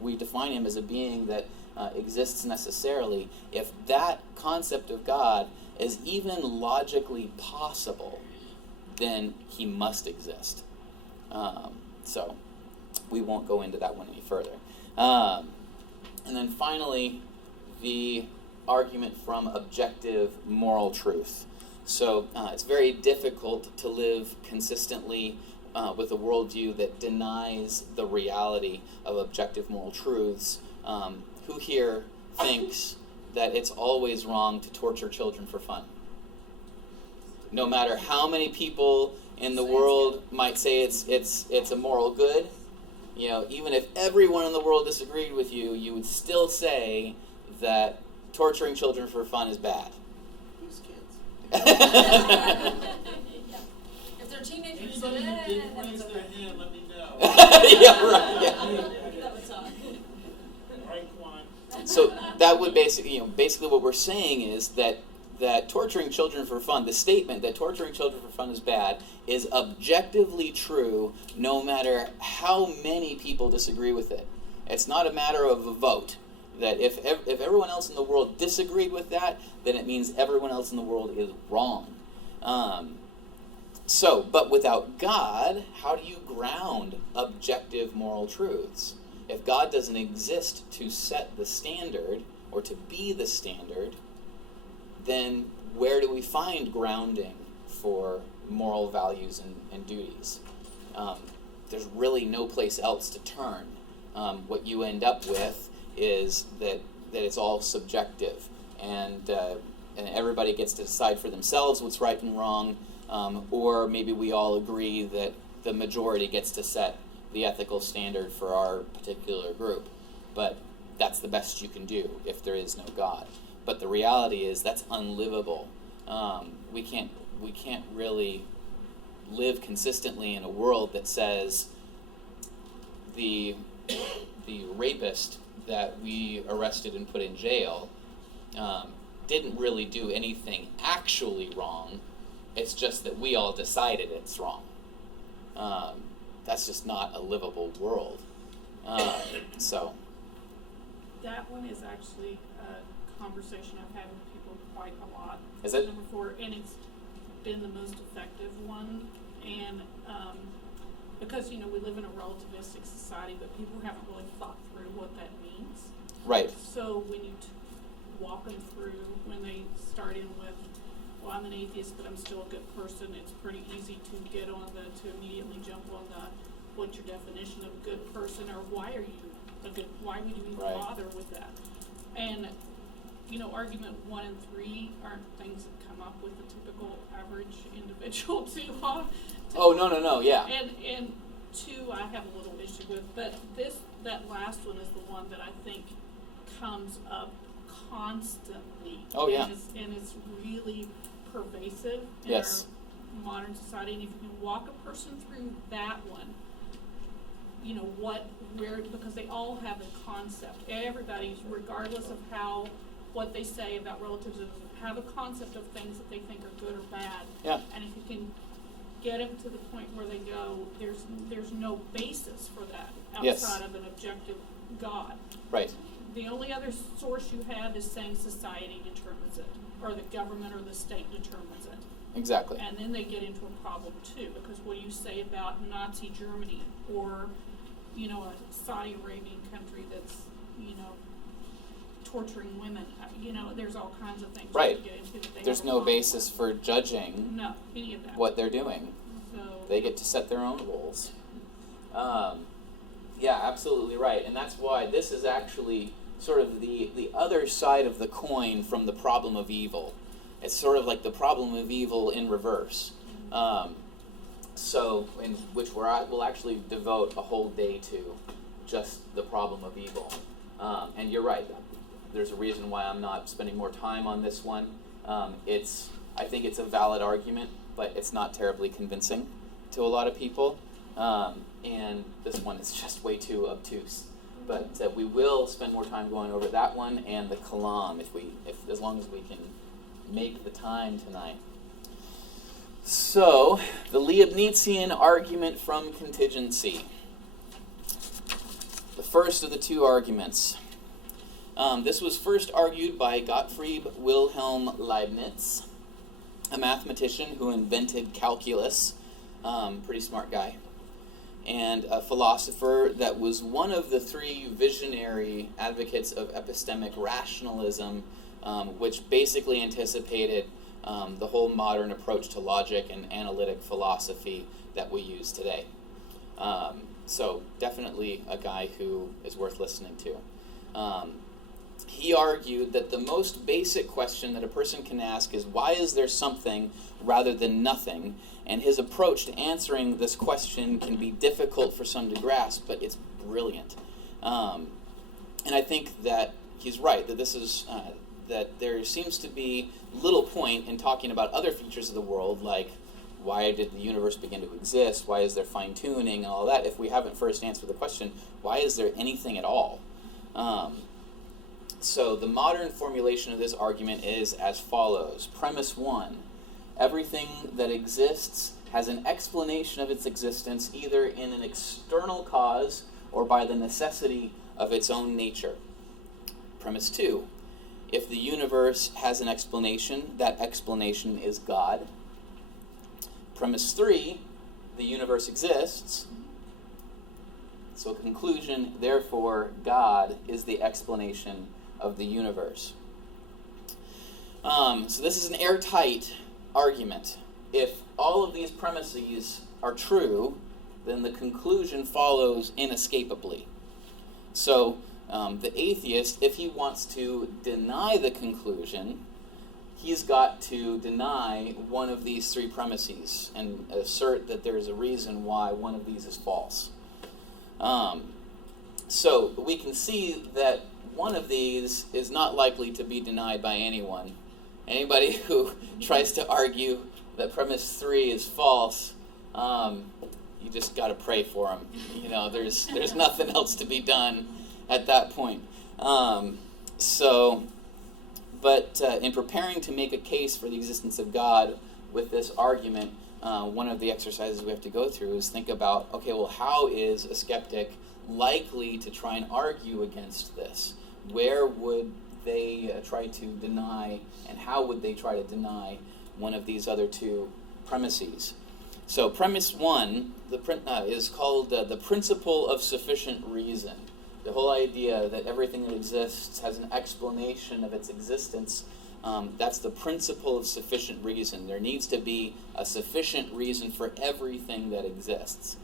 we define him as a being that exists necessarily, if that concept of God is even logically possible, then he must exist. So we won't go into that one any further. And then finally, the argument from objective moral truth. So it's very difficult to live consistently with a worldview that denies the reality of objective moral truths. Who here thinks that it's always wrong to torture children for fun? No matter how many people in the world might say it's a moral good, you know, even if everyone in the world disagreed with you, you would still say that torturing children for fun is bad. Who's kids? Yeah. If they're teenagers, Anybody then who didn't it's raise their okay. hand, let me know. Yeah, right. Yeah. That would suck. All right, Quan. So that would basically what we're saying is that torturing children for fun, the statement that torturing children for fun is bad, is objectively true no matter how many people disagree with it. It's not a matter of a vote. That if everyone else in the world disagreed with that, then it means everyone else in the world is wrong. But without God, how do you ground objective moral truths? If God doesn't exist to set the standard, or to be the standard, then where do we find grounding for moral values and duties? There's really no place else to turn. What you end up with is that it's all subjective, and everybody gets to decide for themselves what's right and wrong, or maybe we all agree that the majority gets to set the ethical standard for our particular group. But that's the best you can do if there is no God. But the reality is that's unlivable. We can't really live consistently in a world that says the rapist that we arrested and put in jail didn't really do anything actually wrong. It's just that we all decided it's wrong. That's just not a livable world. So. That one is actually a conversation I've had with people quite a lot. Is it? Number 4, and it's been the most effective one. And because, you know, we live in a relativistic society, but people haven't really thought through what that means. Right. So when you walk them through, when they start in with, well, I'm an atheist, but I'm still a good person, it's pretty easy to get on to immediately jump on what's your definition of a good person, or why are you a good, why would you even Right. bother with that? And, you know, argument 1 and 3 aren't things that come up with the typical average individual Oh, no, yeah. And 2 I have a little issue with, but that last one is the one that I think comes up constantly. Oh, yeah. And it's really pervasive in Yes. our modern society. And if you can walk a person through that one, you know, because they all have a concept. Everybody, regardless of what they say about relativism, have a concept of things that they think are good or bad. Yeah. And if you can get them to the point where they go, there's no basis for that outside Yes. of an objective God. Right. The only other source you have is saying society determines it, or the government or the state determines it. Exactly. And then they get into a problem too, because what do you say about Nazi Germany, or, you know, a Saudi Arabian country that's, you know, torturing women? You know, there's all kinds of things Right. you can get into that they There's have a no problem basis with. for judging No, any of that. what they're doing. So They get to set their own rules. Yeah, absolutely right. And that's why this is actually sort of the other side of the coin from the problem of evil. It's sort of like the problem of evil in reverse. In which we'll actually devote a whole day to just the problem of evil. And you're right. There's a reason why I'm not spending more time on this one. I think it's a valid argument, but it's not terribly convincing to a lot of people. And this one is just way too obtuse. But we will spend more time going over that one and the Kalam, as long as we can make the time tonight. So, the Leibnizian argument from contingency. The first of the 2 arguments. This was first argued by Gottfried Wilhelm Leibniz, a mathematician who invented calculus. Pretty smart guy. and a philosopher that was one of the three visionary advocates of epistemic rationalism, which basically anticipated the whole modern approach to logic and analytic philosophy that we use today. So definitely a guy who is worth listening to. He argued that the most basic question that a person can ask is, why is there something rather than nothing? And his approach to answering this question can be difficult for some to grasp, but it's brilliant. And I think that he's right, that this is that there seems to be little point in talking about other features of the world, like why did the universe begin to exist, why is there fine-tuning and all that, if we haven't first answered the question, why is there anything at all? So the modern formulation of this argument is as follows. Premise 1, everything that exists has an explanation of its existence either in an external cause or by the necessity of its own nature. Premise 2, if the universe has an explanation, that explanation is God. Premise 3, the universe exists. So conclusion, therefore, God is the explanation of the universe. So this is an airtight argument. If all of these premises are true, then the conclusion follows inescapably. So the atheist, if he wants to deny the conclusion, he's got to deny one of these three premises and assert that there's a reason why one of these is false. So we can see that one of these is not likely to be denied by anyone. Anybody who tries to argue that premise 3 is false, you just got to pray for them. You know, there's nothing else to be done at that point. But in preparing to make a case for the existence of God with this argument, one of the exercises we have to go through is think about, okay, well, how is a skeptic likely to try and argue against this? Where would they try to deny, and how would they try to deny one of these other two premises? So premise 1 is called the principle of sufficient reason. The whole idea that everything that exists has an explanation of its existence, that's the principle of sufficient reason. There needs to be a sufficient reason for everything that exists.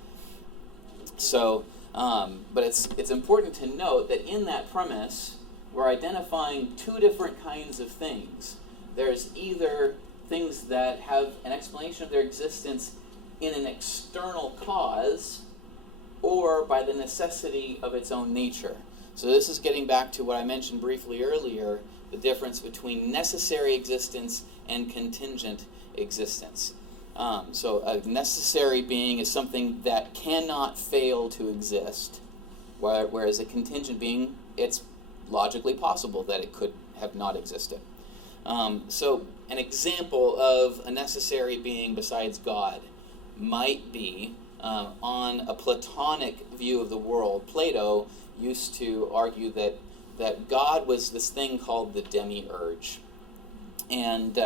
So, but it's important to note that in that premise, we're identifying two different kinds of things. There's either things that have an explanation of their existence in an external cause, or by the necessity of its own nature. So this is getting back to what I mentioned briefly earlier, the difference between necessary existence and contingent existence. So a necessary being is something that cannot fail to exist, whereas a contingent being, it's logically possible that it could have not existed. So an example of a necessary being besides God might be on a Platonic view of the world. Plato used to argue that God was this thing called the demiurge. And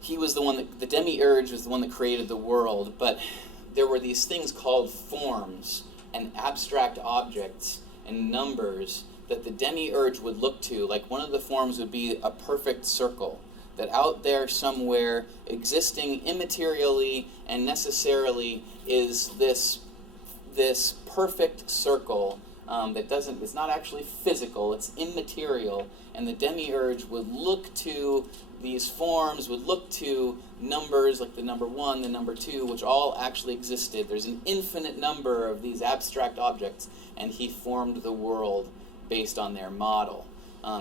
he was the demiurge was the one that created the world, but there were these things called forms and abstract objects and numbers that the demiurge would look to. Like one of the forms would be a perfect circle, that out there somewhere, existing immaterially and necessarily, is this perfect circle it's not actually physical, it's immaterial, and the demiurge would look to these forms, would look to numbers like the number 1, the number 2, which all actually existed. There's an infinite number of these abstract objects, and he formed the world based on their model.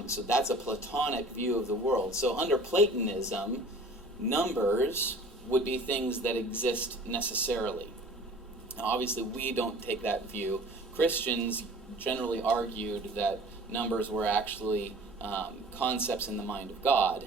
So that's a Platonic view of the world. So under Platonism, numbers would be things that exist necessarily. Now obviously we don't take that view. Christians generally argued that numbers were actually concepts in the mind of God.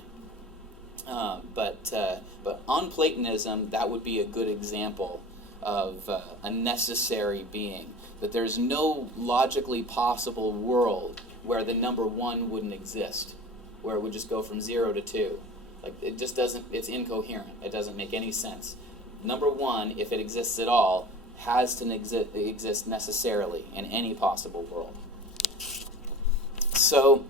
But on Platonism, that would be a good example of a necessary being. That there's no logically possible world where the number 1 wouldn't exist, where it would just go from 0 to 2. Like it just doesn't, it's incoherent. It doesn't make any sense. Number 1, if it exists at all, has to exist necessarily in any possible world. So,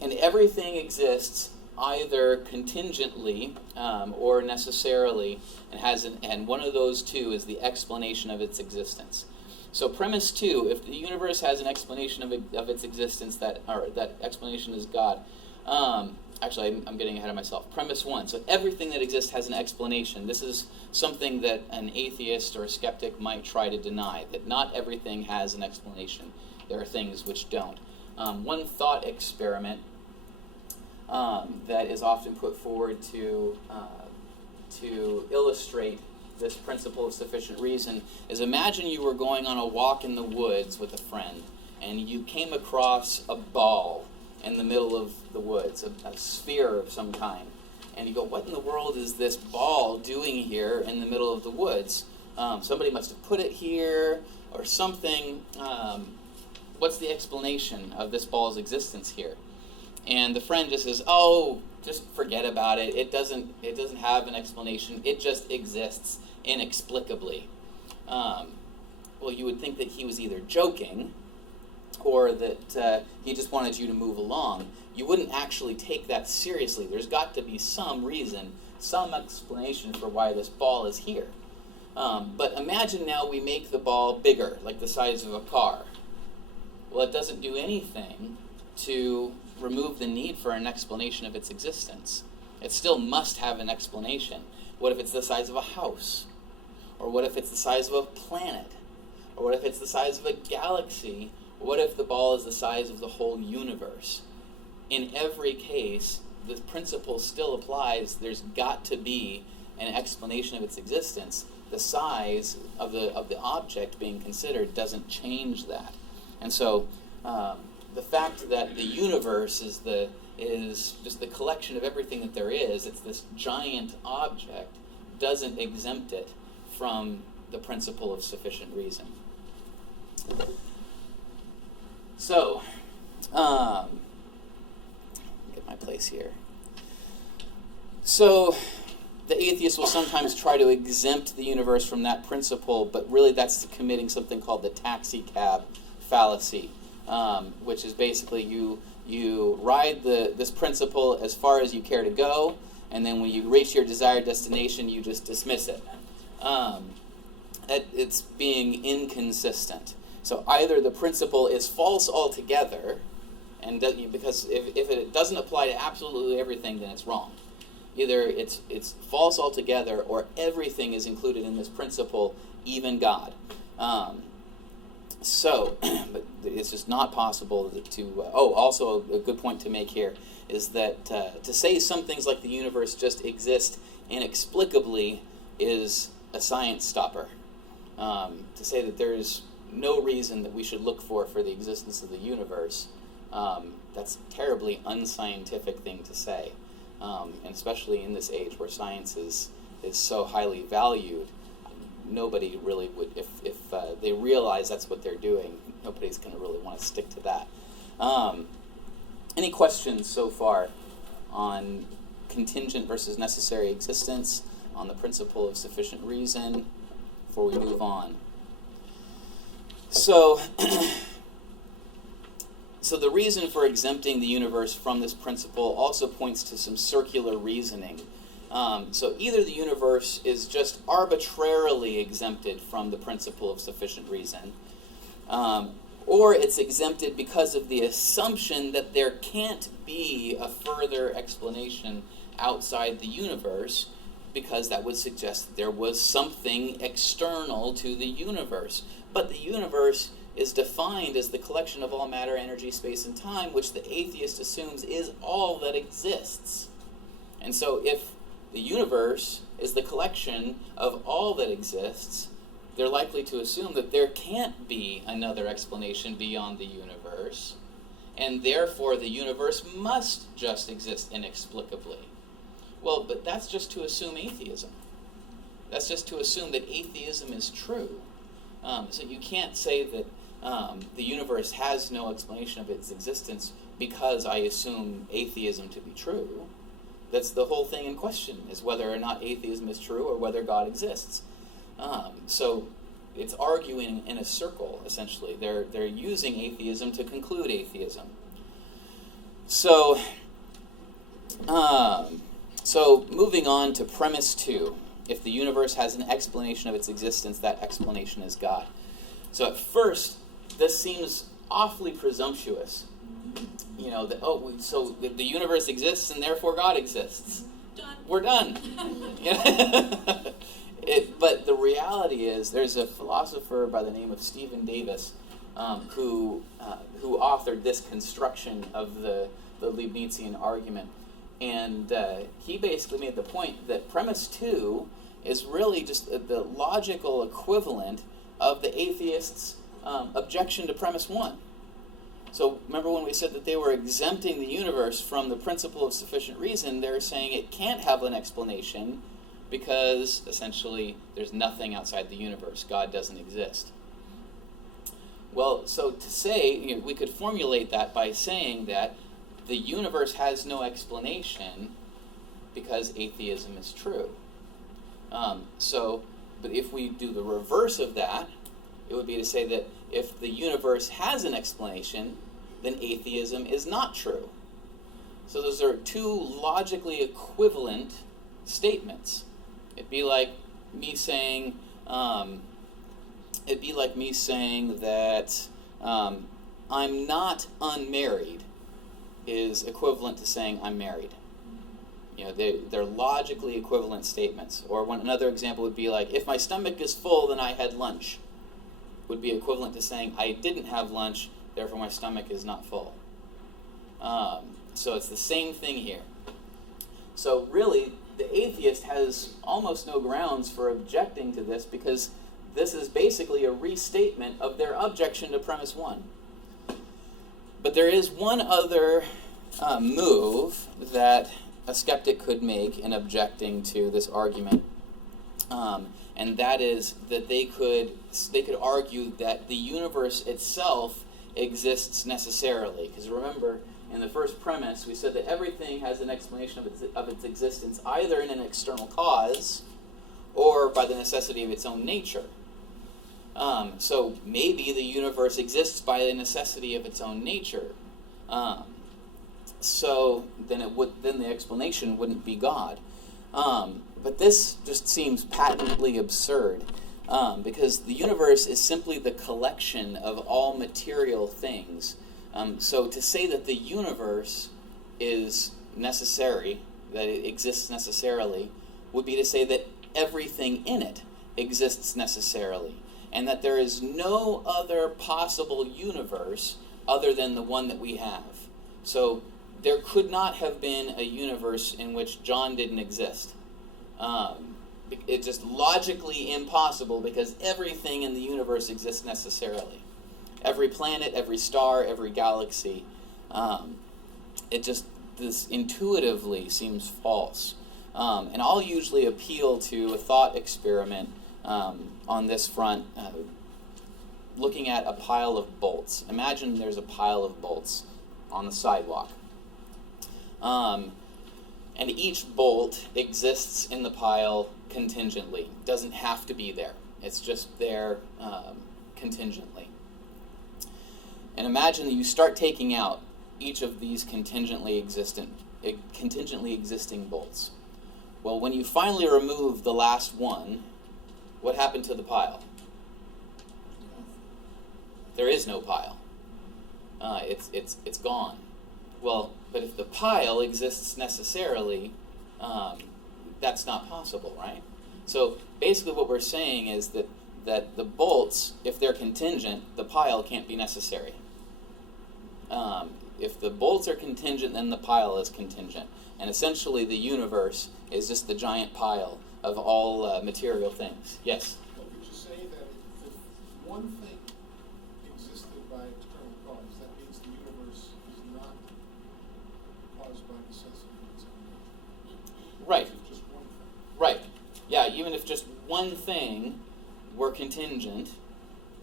and everything exists either contingently or necessarily, and one of those two is the explanation of its existence. So premise 2, if the universe has an explanation of its existence, that explanation is God. Actually, I'm getting ahead of myself. Premise 1, so everything that exists has an explanation. This is something that an atheist or a skeptic might try to deny, that not everything has an explanation. There are things which don't. One thought experiment that is often put forward to illustrate this principle of sufficient reason is, imagine you were going on a walk in the woods with a friend, and you came across a ball in the middle of the woods, a sphere of some kind. And you go, what in the world is this ball doing here in the middle of the woods? Somebody must have put it here or something. What's the explanation of this ball's existence here? And the friend just says, oh, just forget about it. It doesn't have an explanation. It just exists inexplicably. Well, you would think that he was either joking or that he just wanted you to move along. You wouldn't actually take that seriously. There's got to be some reason, some explanation for why this ball is here. But imagine now we make the ball bigger, like the size of a car. Well, it doesn't do anything to remove the need for an explanation of its existence. It still must have an explanation. What if it's the size of a house? Or what if it's the size of a planet? Or what if it's the size of a galaxy? What if the ball is the size of the whole universe? In every case, the principle still applies. There's got to be an explanation of its existence. The size of the object being considered doesn't change that. And so the fact that the universe is just the collection of everything that there is, it's this giant object, doesn't exempt it from the principle of sufficient reason. So, get my place here. So, the atheist will sometimes try to exempt the universe from that principle, but really that's committing something called the taxi cab fallacy, which is basically you ride this principle as far as you care to go, and then when you reach your desired destination, you just dismiss it. It's being inconsistent. So either the principle is false altogether, and because if it doesn't apply to absolutely everything, then it's wrong. Either it's false altogether, or everything is included in this principle, even God. But it's just not possible to... also a good point to make here is that to say some things like the universe just exist inexplicably is a science stopper. To say that there's no reason that we should look for the existence of the universe, that's a terribly unscientific thing to say. And especially in this age where science is so highly valued, nobody really would, if they realize that's what they're doing, nobody's going to really want to stick to that. Any questions so far on contingent versus necessary existence, on the principle of sufficient reason, before we move on? So the reason for exempting the universe from this principle also points to some circular reasoning. So either the universe is just arbitrarily exempted from the principle of sufficient reason, or it's exempted because of the assumption that there can't be a further explanation outside the universe, because that would suggest that there was something external to the universe. But the universe is defined as the collection of all matter, energy, space, and time, which the atheist assumes is all that exists. And so if the universe is the collection of all that exists, they're likely to assume that there can't be another explanation beyond the universe, and therefore the universe must just exist inexplicably. Well, but that's just to assume atheism. That's just to assume that atheism is true. So you can't say that the universe has no explanation of its existence because I assume atheism to be true. That's the whole thing in question, is whether or not atheism is true or whether God exists. So it's arguing in a circle, essentially. They're using atheism to conclude atheism. So moving on to premise 2. If the universe has an explanation of its existence, that explanation is God. So at first, this seems awfully presumptuous. So the universe exists and therefore God exists. Done. We're done. But the reality is, there's a philosopher by the name of Stephen Davis who authored this construction of the Leibnizian argument. And he basically made the point that premise 2 is really just the logical equivalent of the atheists' objection to premise 1. So remember when we said that they were exempting the universe from the principle of sufficient reason, they're saying it can't have an explanation because essentially there's nothing outside the universe. God doesn't exist. Well, so to say, we could formulate that by saying that the universe has no explanation because atheism is true. But if we do the reverse of that, it would be to say that if the universe has an explanation, then atheism is not true. So those are two logically equivalent statements. It'd be like me saying that I'm not unmarried is equivalent to saying I'm married. They're logically equivalent statements. Or another example would be like, if my stomach is full, then I had lunch. Would be equivalent to saying I didn't have lunch, therefore my stomach is not full. So it's the same thing here. So really, the atheist has almost no grounds for objecting to this because this is basically a restatement of their objection to premise 1. But there is one other move that a skeptic could make in objecting to this argument, and that is that they could argue that the universe itself exists necessarily. Because remember, in the first premise, we said that everything has an explanation of its existence either in an external cause or by the necessity of its own nature. So maybe the universe exists by the necessity of its own nature. So then the explanation wouldn't be God. But this just seems patently absurd, because the universe is simply the collection of all material things. So to say that the universe is necessary, that it exists necessarily, would be to say that everything in it exists necessarily, and that there is no other possible universe other than the one that we have. So there could not have been a universe in which John didn't exist. It's just logically impossible because everything in the universe exists necessarily. Every planet, every star, every galaxy. This intuitively seems false. And I'll usually appeal to a thought experiment on this front, looking at a pile of bolts. Imagine there's a pile of bolts on the sidewalk. And each bolt exists in the pile contingently. Doesn't have to be there. It's just there contingently. And imagine that you start taking out each of these contingently existing bolts. Well, when you finally remove the last one, what happened to the pile? There is no pile. It's gone. Well, but if the pile exists necessarily, that's not possible, right? So basically what we're saying is that the bolts, if they're contingent, the pile can't be necessary. If the bolts are contingent, then the pile is contingent. And essentially the universe is just the giant pile of all material things. Yes? Well, could you say that if one thing existed by external cause, that means the universe is not caused by necessity of its own nature? Right. If just one thing. Right. Yeah, even if just one thing were contingent,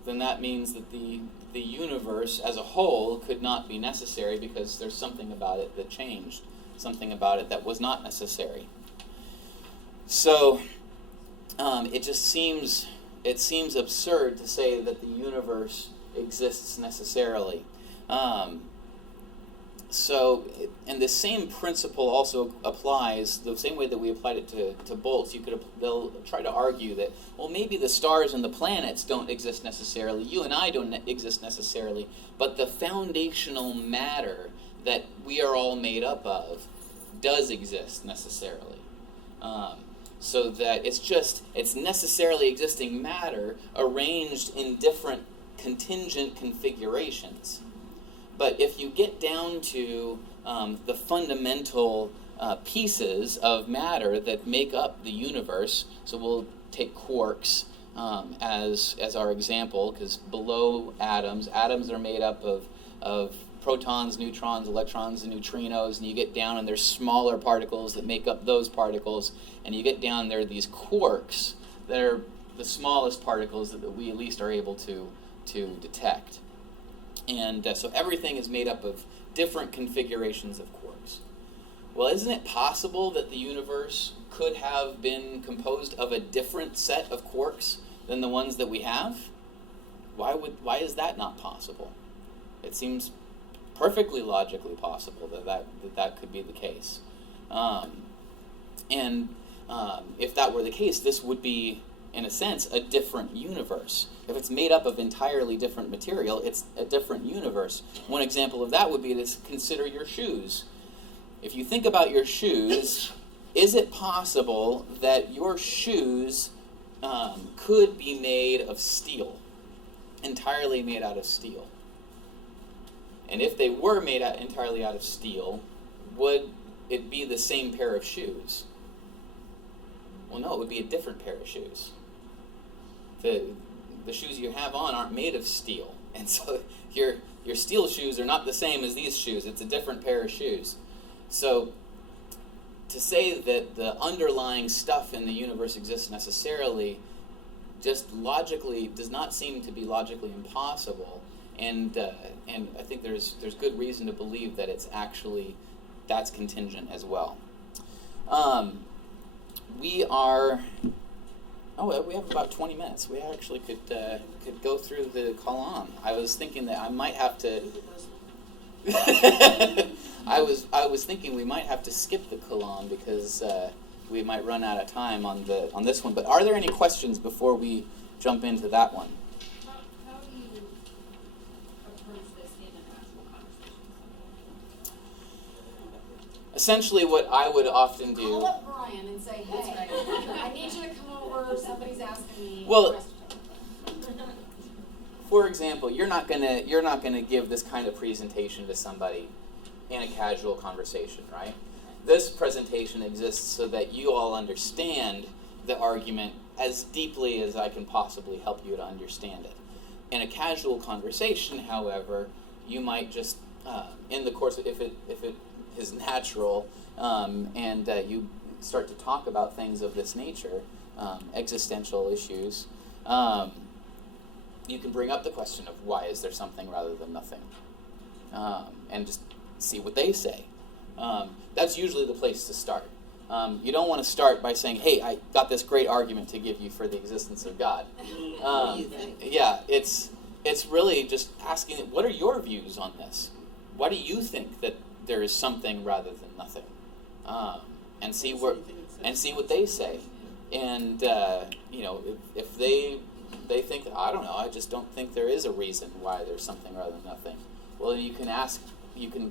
then that means that the universe as a whole could not be necessary because there's something about it that changed. something about it that was not necessary. So it seems absurd to say that the universe exists necessarily. And the same principle also applies, the same way that we applied it to bolts. They'll try to argue that, well, maybe the stars and the planets don't exist necessarily, you and I don't exist necessarily, but the foundational matter that we are all made up of does exist necessarily. So that it's necessarily existing matter arranged in different contingent configurations. But if you get down to the fundamental pieces of matter that make up the universe, so we'll take quarks as our example, because below atoms are made up of protons, neutrons, electrons, and neutrinos, and you get down and there's smaller particles that make up those particles, and you get down there are these quarks that are the smallest particles that we at least are able to detect. And so everything is made up of different configurations of quarks. Well, isn't it possible that the universe could have been composed of a different set of quarks than the ones that we have? Why is that not possible? It seems perfectly logically possible that could be the case. If that were the case, this would be, in a sense, a different universe. If it's made up of entirely different material, it's a different universe. One example of that would be to consider your shoes. If you think about your shoes, is it possible that your shoes could be made of steel, entirely made out of steel? And if they were made entirely out of steel, would it be the same pair of shoes? Well, no, it would be a different pair of shoes. The shoes you have on aren't made of steel, and so your steel shoes are not the same as these shoes. It's a different pair of shoes. So to say that the underlying stuff in the universe exists necessarily just logically does not seem to be logically impossible, and I think there's good reason to believe that that's contingent as well. We have about 20 minutes. We actually could go through the Kalam. I was thinking that I might have to. I was thinking we might have to skip the Kalam because we might run out of time on this one. But are there any questions before we jump into that one? How do you approach this in an actual conversation? Essentially, what I would often do. Call up Brian and say, hey, I need you to come over. Somebody's asking me. Well, a question. For example, you're not gonna give this kind of presentation to somebody in a casual conversation, right? This presentation exists so that you all understand the argument as deeply as I can possibly help you to understand it. In a casual conversation, however, you might just, in the course of, if it is natural, and you start to talk about things of this nature, existential issues, you can bring up the question of why is there something rather than nothing, and just see what they say. That's usually the place to start. You don't want to start by saying, hey, I got this great argument to give you for the existence of God. What do you think? Yeah, it's really just asking, what are your views on this? Why do you think that there is something rather than nothing? And see what they say. And if they think that, I don't know, I just don't think there is a reason why there's something rather than nothing. Well, then you can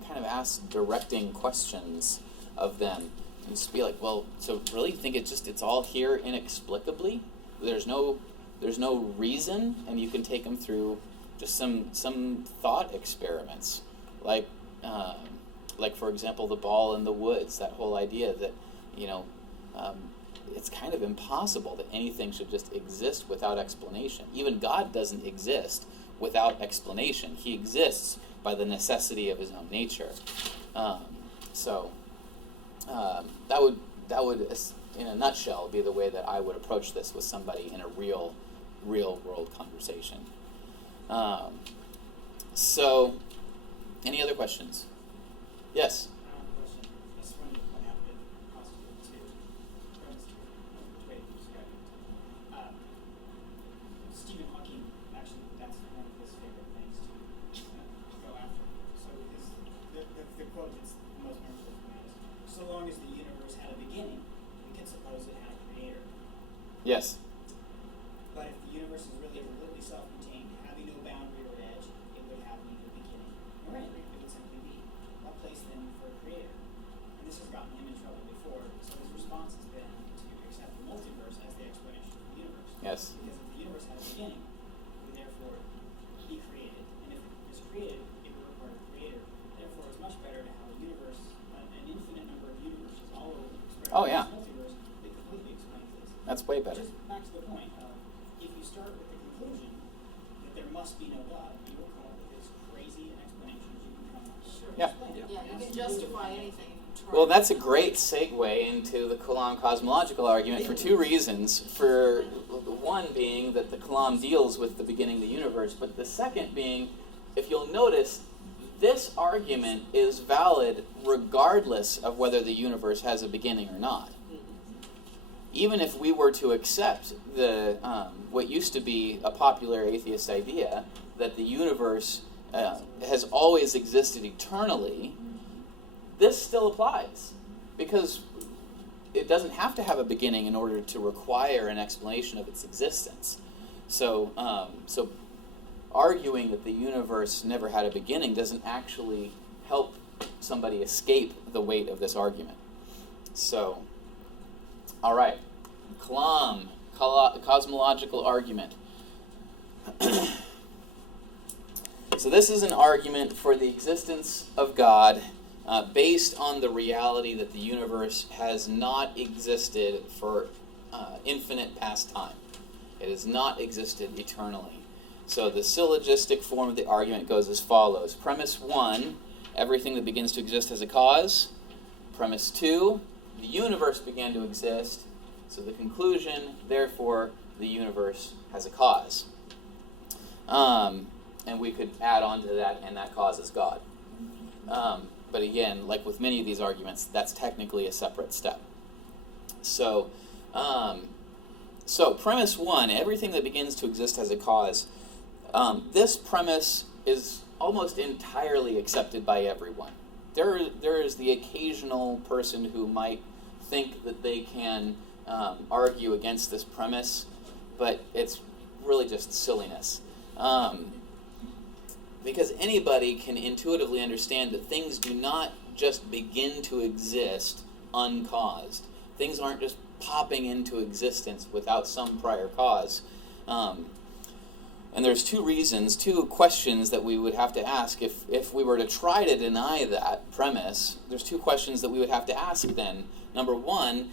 kind of ask directing questions of them and just be like, well, so really you think it's all here inexplicably? There's no reason, and you can take them through just some thought experiments, like for example, the ball in the woods. That whole idea that it's kind of impossible that anything should just exist without explanation. Even God doesn't exist without explanation. He exists by the necessity of his own nature. That would, in a nutshell, be the way that I would approach this with somebody in a real world conversation. So, any other questions? Yes. Question. Just when Yes. But if the universe is really completely self-contained, having no boundary or edge, it would have neither beginning nor end. It would simply be. What place then for a creator? And this has gotten him in trouble before, so his response has been to accept the multiverse as the explanation for the universe. Yes. Because if the universe had a beginning, it would therefore be created. And if it was created, it would require a creator. Therefore, it's much better to have a universe, an infinite number of universes all over spread Oh, across yeah. the multiverse that completely explains this. That's way better. Just back to the point of, if you start with the conclusion that there must be no God, you will come up with as crazy an explanation as you can come up with. Yeah. Explain it. Yeah, you can justify anything if you try. Well, that's a great segue into the Kalam cosmological argument for two reasons. For one being that the Kalam deals with the beginning of the universe, but the second being, if you'll notice, this argument is valid regardless of whether the universe has a beginning or not. Even if we were to accept the what used to be a popular atheist idea, that the universe has always existed eternally, this still applies, because it doesn't have to have a beginning in order to require an explanation of its existence. So arguing that the universe never had a beginning doesn't actually help somebody escape the weight of this argument. So, all right, Kalam, cosmological argument. So this is an argument for the existence of God based on the reality that the universe has not existed for infinite past time. It has not existed eternally. So the syllogistic form of the argument goes as follows. Premise 1, everything that begins to exist has a cause. Premise 2, the universe began to exist. So the conclusion, therefore, the universe has a cause. And we could add on to that, and that cause is God. But again, like with many of these arguments, that's technically a separate step. So premise 1, everything that begins to exist has a cause. This premise is almost entirely accepted by everyone. There is the occasional person who might think that they can argue against this premise, but it's really just silliness. Because anybody can intuitively understand that things do not just begin to exist uncaused. Things aren't just popping into existence without some prior cause. And there's two questions that we would have to ask if we were to try to deny that premise. There's two questions that we would have to ask then. Number one,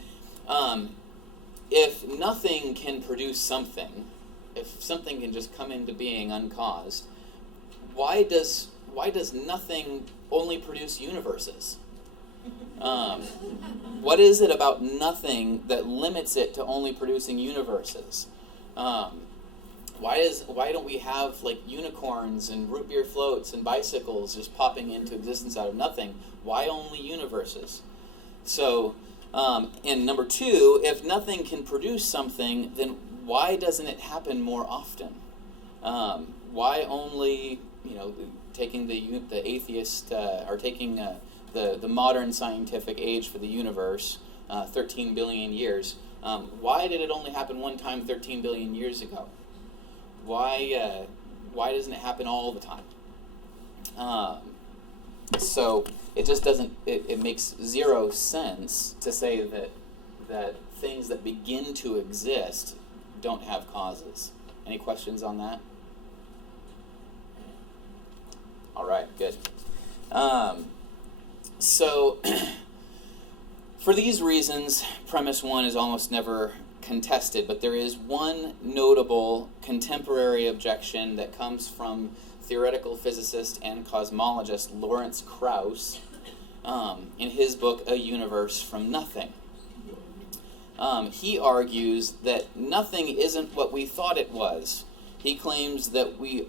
if nothing can produce something, if something can just come into being uncaused, why does nothing only produce universes? What is it about nothing that limits it to only producing universes? Why don't we have like unicorns and root beer floats and bicycles just popping into existence out of nothing? Why only universes? So, and number two, if nothing can produce something, then why doesn't it happen more often? Why only, taking the atheist, or taking the modern scientific age for the universe, 13 billion years, why did it only happen one time 13 billion years ago? Why doesn't it happen all the time? So it just doesn't, it makes zero sense to say that things that begin to exist don't have causes. Any questions on that? All right, good. So for these reasons, premise one is almost never contested, but there is one notable contemporary objection that comes from theoretical physicist and cosmologist Lawrence Krauss in his book, A Universe from Nothing. He argues that nothing isn't what we thought it was. He claims that we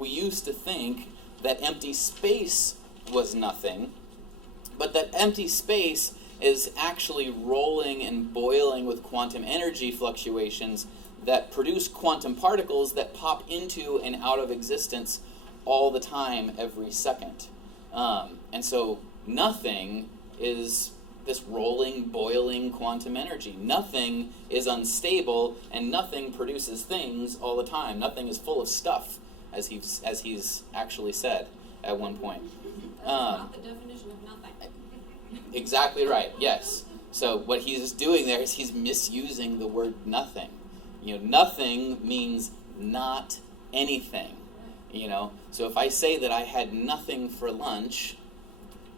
used to think that empty space was nothing, but that empty space is actually rolling and boiling with quantum energy fluctuations that produce quantum particles that pop into and out of existence all the time, every second. And so nothing is this rolling, boiling quantum energy. Nothing is unstable, and nothing produces things all the time. Nothing is full of stuff, as he's actually said at one point. That's not the definition of nothing. Exactly right, yes. So what he's doing there is he's misusing the word nothing. Nothing means not anything. So if I say that I had nothing for lunch,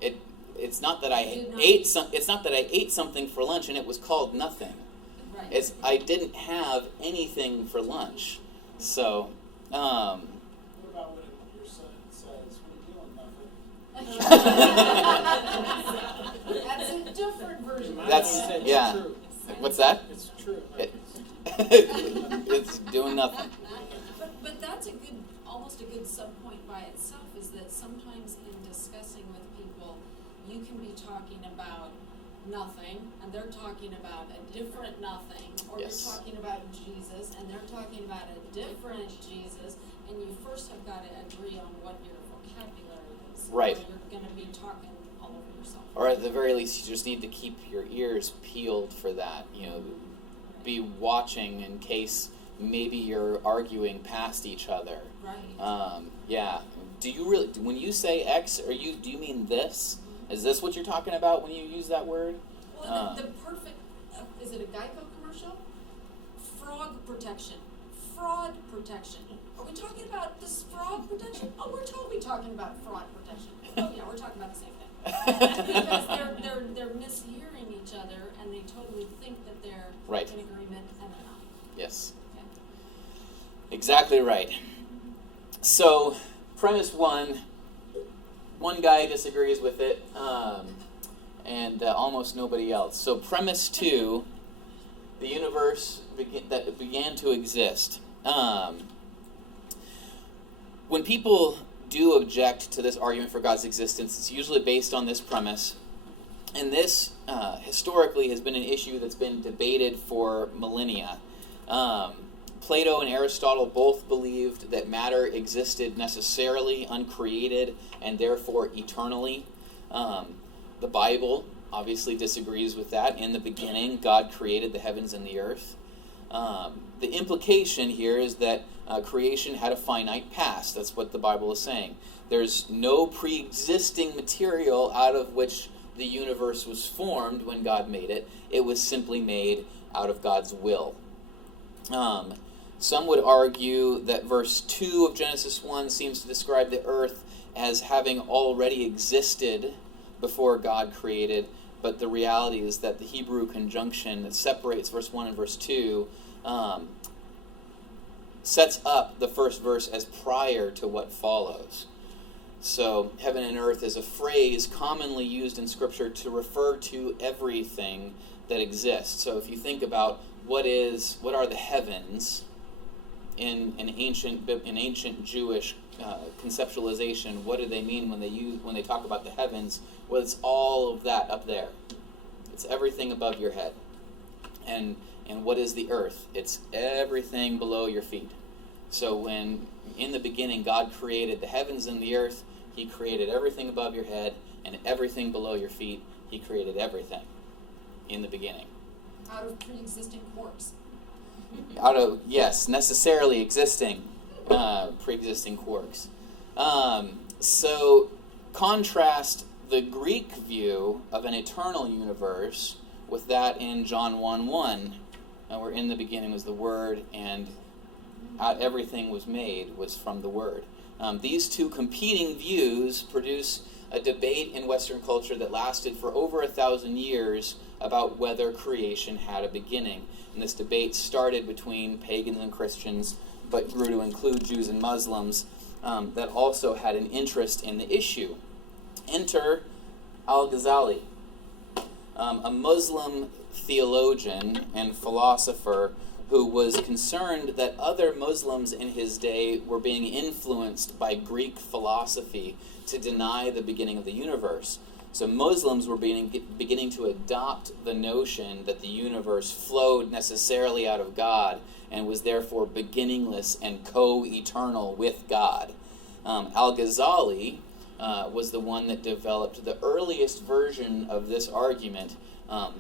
it's not that I ate something for lunch and it was called nothing. Right. It's I didn't have anything for lunch. So What about when your son says, "What are you doing, nothing"? That's a different version. That's yeah. True. What's that? It's true. It's doing nothing. But that's almost a good sub-point by itself, is that sometimes in discussing with people, you can be talking about nothing, and they're talking about a different nothing, or Yes. you're talking about Jesus, and they're talking about a different Jesus, and you first have got to agree on what your vocabulary is. Right. Or you're going to be talking all over yourself. Or at the very least, you just need to keep your ears peeled for that. Be watching in case maybe you're arguing past each other. Right. Yeah. Do you really, when you say X, do you mean this? Is this what you're talking about when you use that word? Well, the perfect, is it a Geico commercial? Frog protection. Fraud protection. Are we talking about this fraud protection? Oh, we're totally talking about fraud protection. Oh yeah, we're talking about the same thing. Because they're mishearing each other, and they totally think that they're Right. in agreement, and they're not. Yes. Okay. Exactly right. So, premise one guy disagrees with it, and almost nobody else. So, premise two, the universe that began to exist. When people do object to this argument for God's existence, it's usually based on this premise. And this, historically, has been an issue that's been debated for millennia. Plato and Aristotle both believed that matter existed necessarily, uncreated, and therefore eternally. The Bible obviously disagrees with that. In the beginning, God created the heavens and the earth. The implication here is that creation had a finite past. That's what the Bible is saying. There's no pre-existing material out of which the universe was formed when God made it. It was simply made out of God's will. Some would argue that verse 2 of Genesis 1 seems to describe the earth as having already existed before God created, but the reality is that the Hebrew conjunction that separates verse 1 and verse 2 sets up the first verse as prior to what follows. So, heaven and earth is a phrase commonly used in Scripture to refer to everything that exists. So if you think about what are the heavens in ancient Jewish conceptualization, what do they mean when they talk about the heavens? Well, it's all of that up there. It's everything above your head. And what is the earth? It's everything below your feet. So when in the beginning God created the heavens and the earth, He created everything above your head and everything below your feet. He created everything in the beginning. Out of pre-existing quarks. Necessarily existing pre-existing quarks. So contrast the Greek view of an eternal universe with that in John 1:1, where in the beginning was the Word, and everything was made was from the Word. These two competing views produce a debate in Western culture that lasted for over 1,000 years about whether creation had a beginning. And this debate started between pagans and Christians, but grew to include Jews and Muslims that also had an interest in the issue. Enter Al-Ghazali, a Muslim theologian and philosopher who was concerned that other Muslims in his day were being influenced by Greek philosophy to deny the beginning of the universe. So Muslims were beginning to adopt the notion that the universe flowed necessarily out of God and was therefore beginningless and co-eternal with God. Al-Ghazali was the one that developed the earliest version of this argument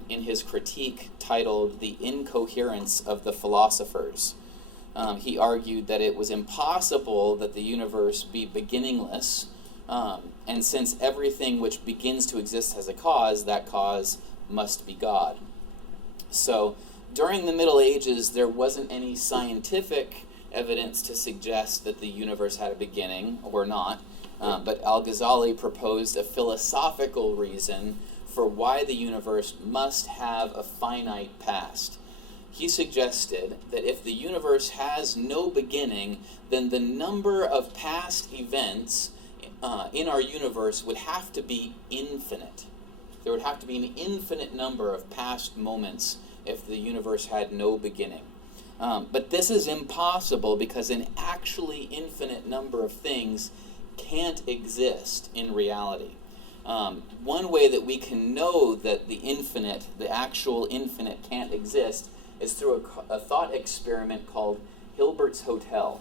in his critique titled The Incoherence of the Philosophers. He argued that it was impossible that the universe be beginningless, and since everything which begins to exist has a cause, that cause must be God. So during the Middle Ages, there wasn't any scientific evidence to suggest that the universe had a beginning, or not, but Al-Ghazali proposed a philosophical reason for why the universe must have a finite past. He suggested that if the universe has no beginning, then the number of past events in our universe would have to be infinite. There would have to be an infinite number of past moments if the universe had no beginning. But this is impossible because an actually infinite number of things can't exist in reality. One way that we can know that the actual infinite can't exist is through a thought experiment called Hilbert's Hotel.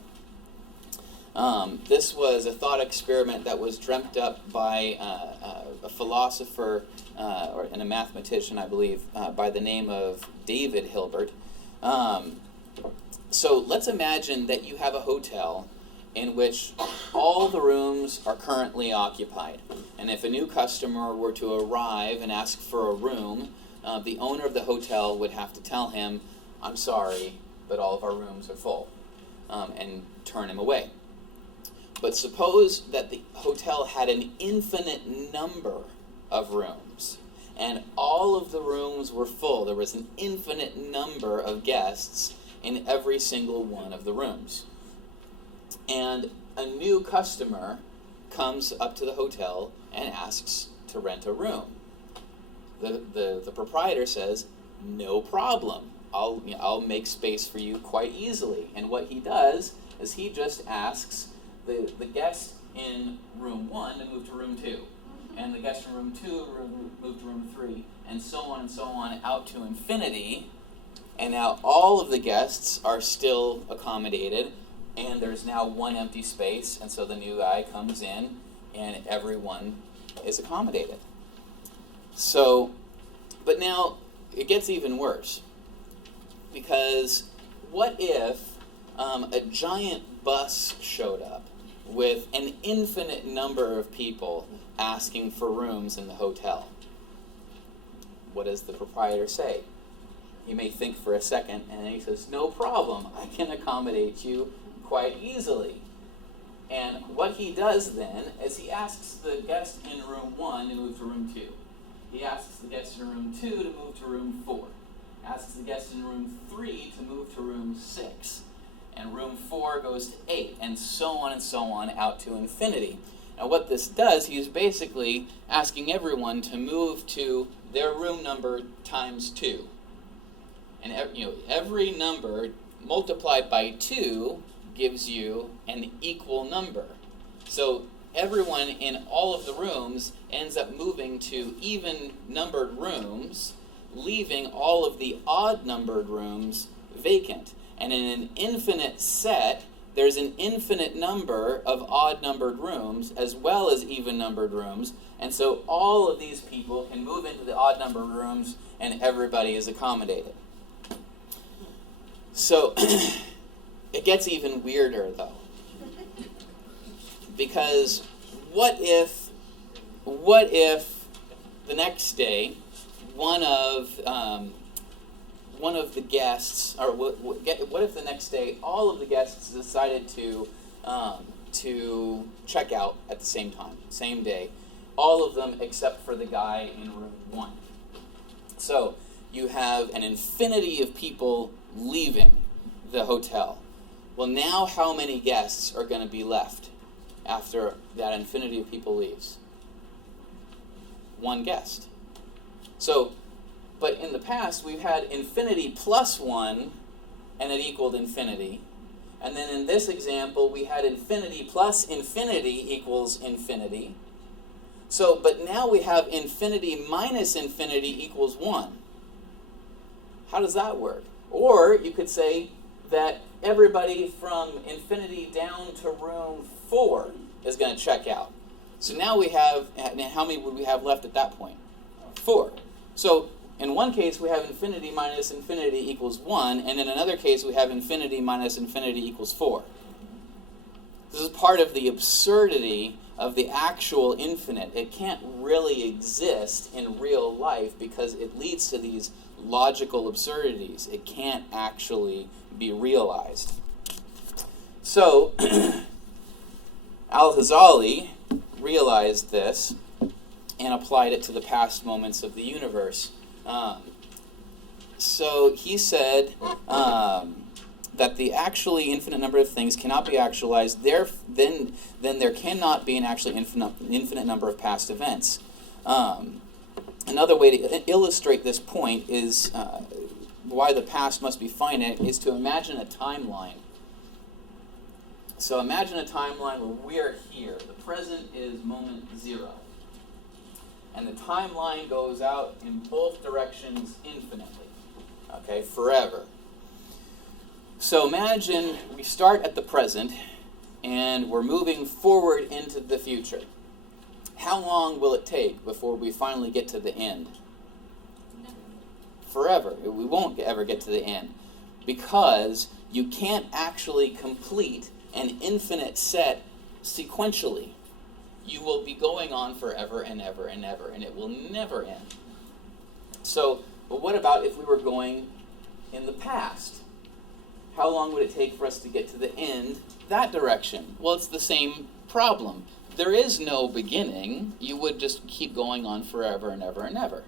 This was a thought experiment that was dreamt up by a philosopher and a mathematician, I believe, by the name of David Hilbert. So let's imagine that you have a hotel in which all the rooms are currently occupied. And if a new customer were to arrive and ask for a room, the owner of the hotel would have to tell him, "I'm sorry, but all of our rooms are full," and turn him away. But suppose that the hotel had an infinite number of rooms, and all of the rooms were full. There was an infinite number of guests in every single one of the rooms. And a new customer comes up to the hotel and asks to rent a room. The proprietor says, "No problem. I'll make space for you quite easily." And what he does is he just asks the guest in room 1 to move to room 2, and the guest in room 2 to move to room 3, and so on out to infinity. And now all of the guests are still accommodated, and there's now one empty space, and so the new guy comes in, and everyone is accommodated. So, but now it gets even worse, because what if a giant bus showed up with an infinite number of people asking for rooms in the hotel? What does the proprietor say? He may think for a second, and then he says, "No problem, I can accommodate you quite easily." And what he does then is he asks the guest in room 1 to move to room 2. He asks the guest in room 2 to move to room 4. Asks the guest in room 3 to move to room 6. And room 4 goes to 8, and so on out to infinity. Now what this does, he's basically asking everyone to move to their room number times 2. And every number multiplied by 2 gives you an equal number. So everyone in all of the rooms ends up moving to even numbered rooms, leaving all of the odd numbered rooms vacant. And in an infinite set, there's an infinite number of odd numbered rooms as well as even numbered rooms. And so all of these people can move into the odd numbered rooms and everybody is accommodated. So it gets even weirder though. Because what if the next day one of the guests, or what if the next day all of the guests decided to check out at the same time, same day, all of them except for the guy in room 1. So you have an infinity of people leaving the hotel. Well, now how many guests are going to be left after that infinity of people leaves? One guest. So, but in the past, we've had infinity plus 1, and it equaled infinity. And then in this example, we had infinity plus infinity equals infinity. So, but now we have infinity minus infinity equals 1. How does that work? Or you could say that everybody from infinity down to room 4 is going to check out. So now we have, how many would we have left at that point? 4. So in one case we have infinity minus infinity equals 1, and in another case we have infinity minus infinity equals 4. This is part of the absurdity of the actual infinite. It can't really exist in real life because it leads to these logical absurdities. It can't actually be realized. So Al-Ghazali realized this and applied it to the past moments of the universe. So he said that the actually infinite number of things cannot be actualized. Then there cannot be an actually infinite number of past events. Another way to illustrate this point is why the past must be finite is to imagine a timeline. So imagine a timeline where we are here. The present is moment 0. And the timeline goes out in both directions infinitely. Okay, forever. So imagine we start at the present and we're moving forward into the future. How long will it take before we finally get to the end? Forever. We won't ever get to the end because you can't actually complete an infinite set sequentially. You will be going on forever and ever and ever, and it will never end. So, but what about if we were going in the past? How long would it take for us to get to the end that direction? Well, it's the same problem. There is no beginning. You would just keep going on forever and ever and ever.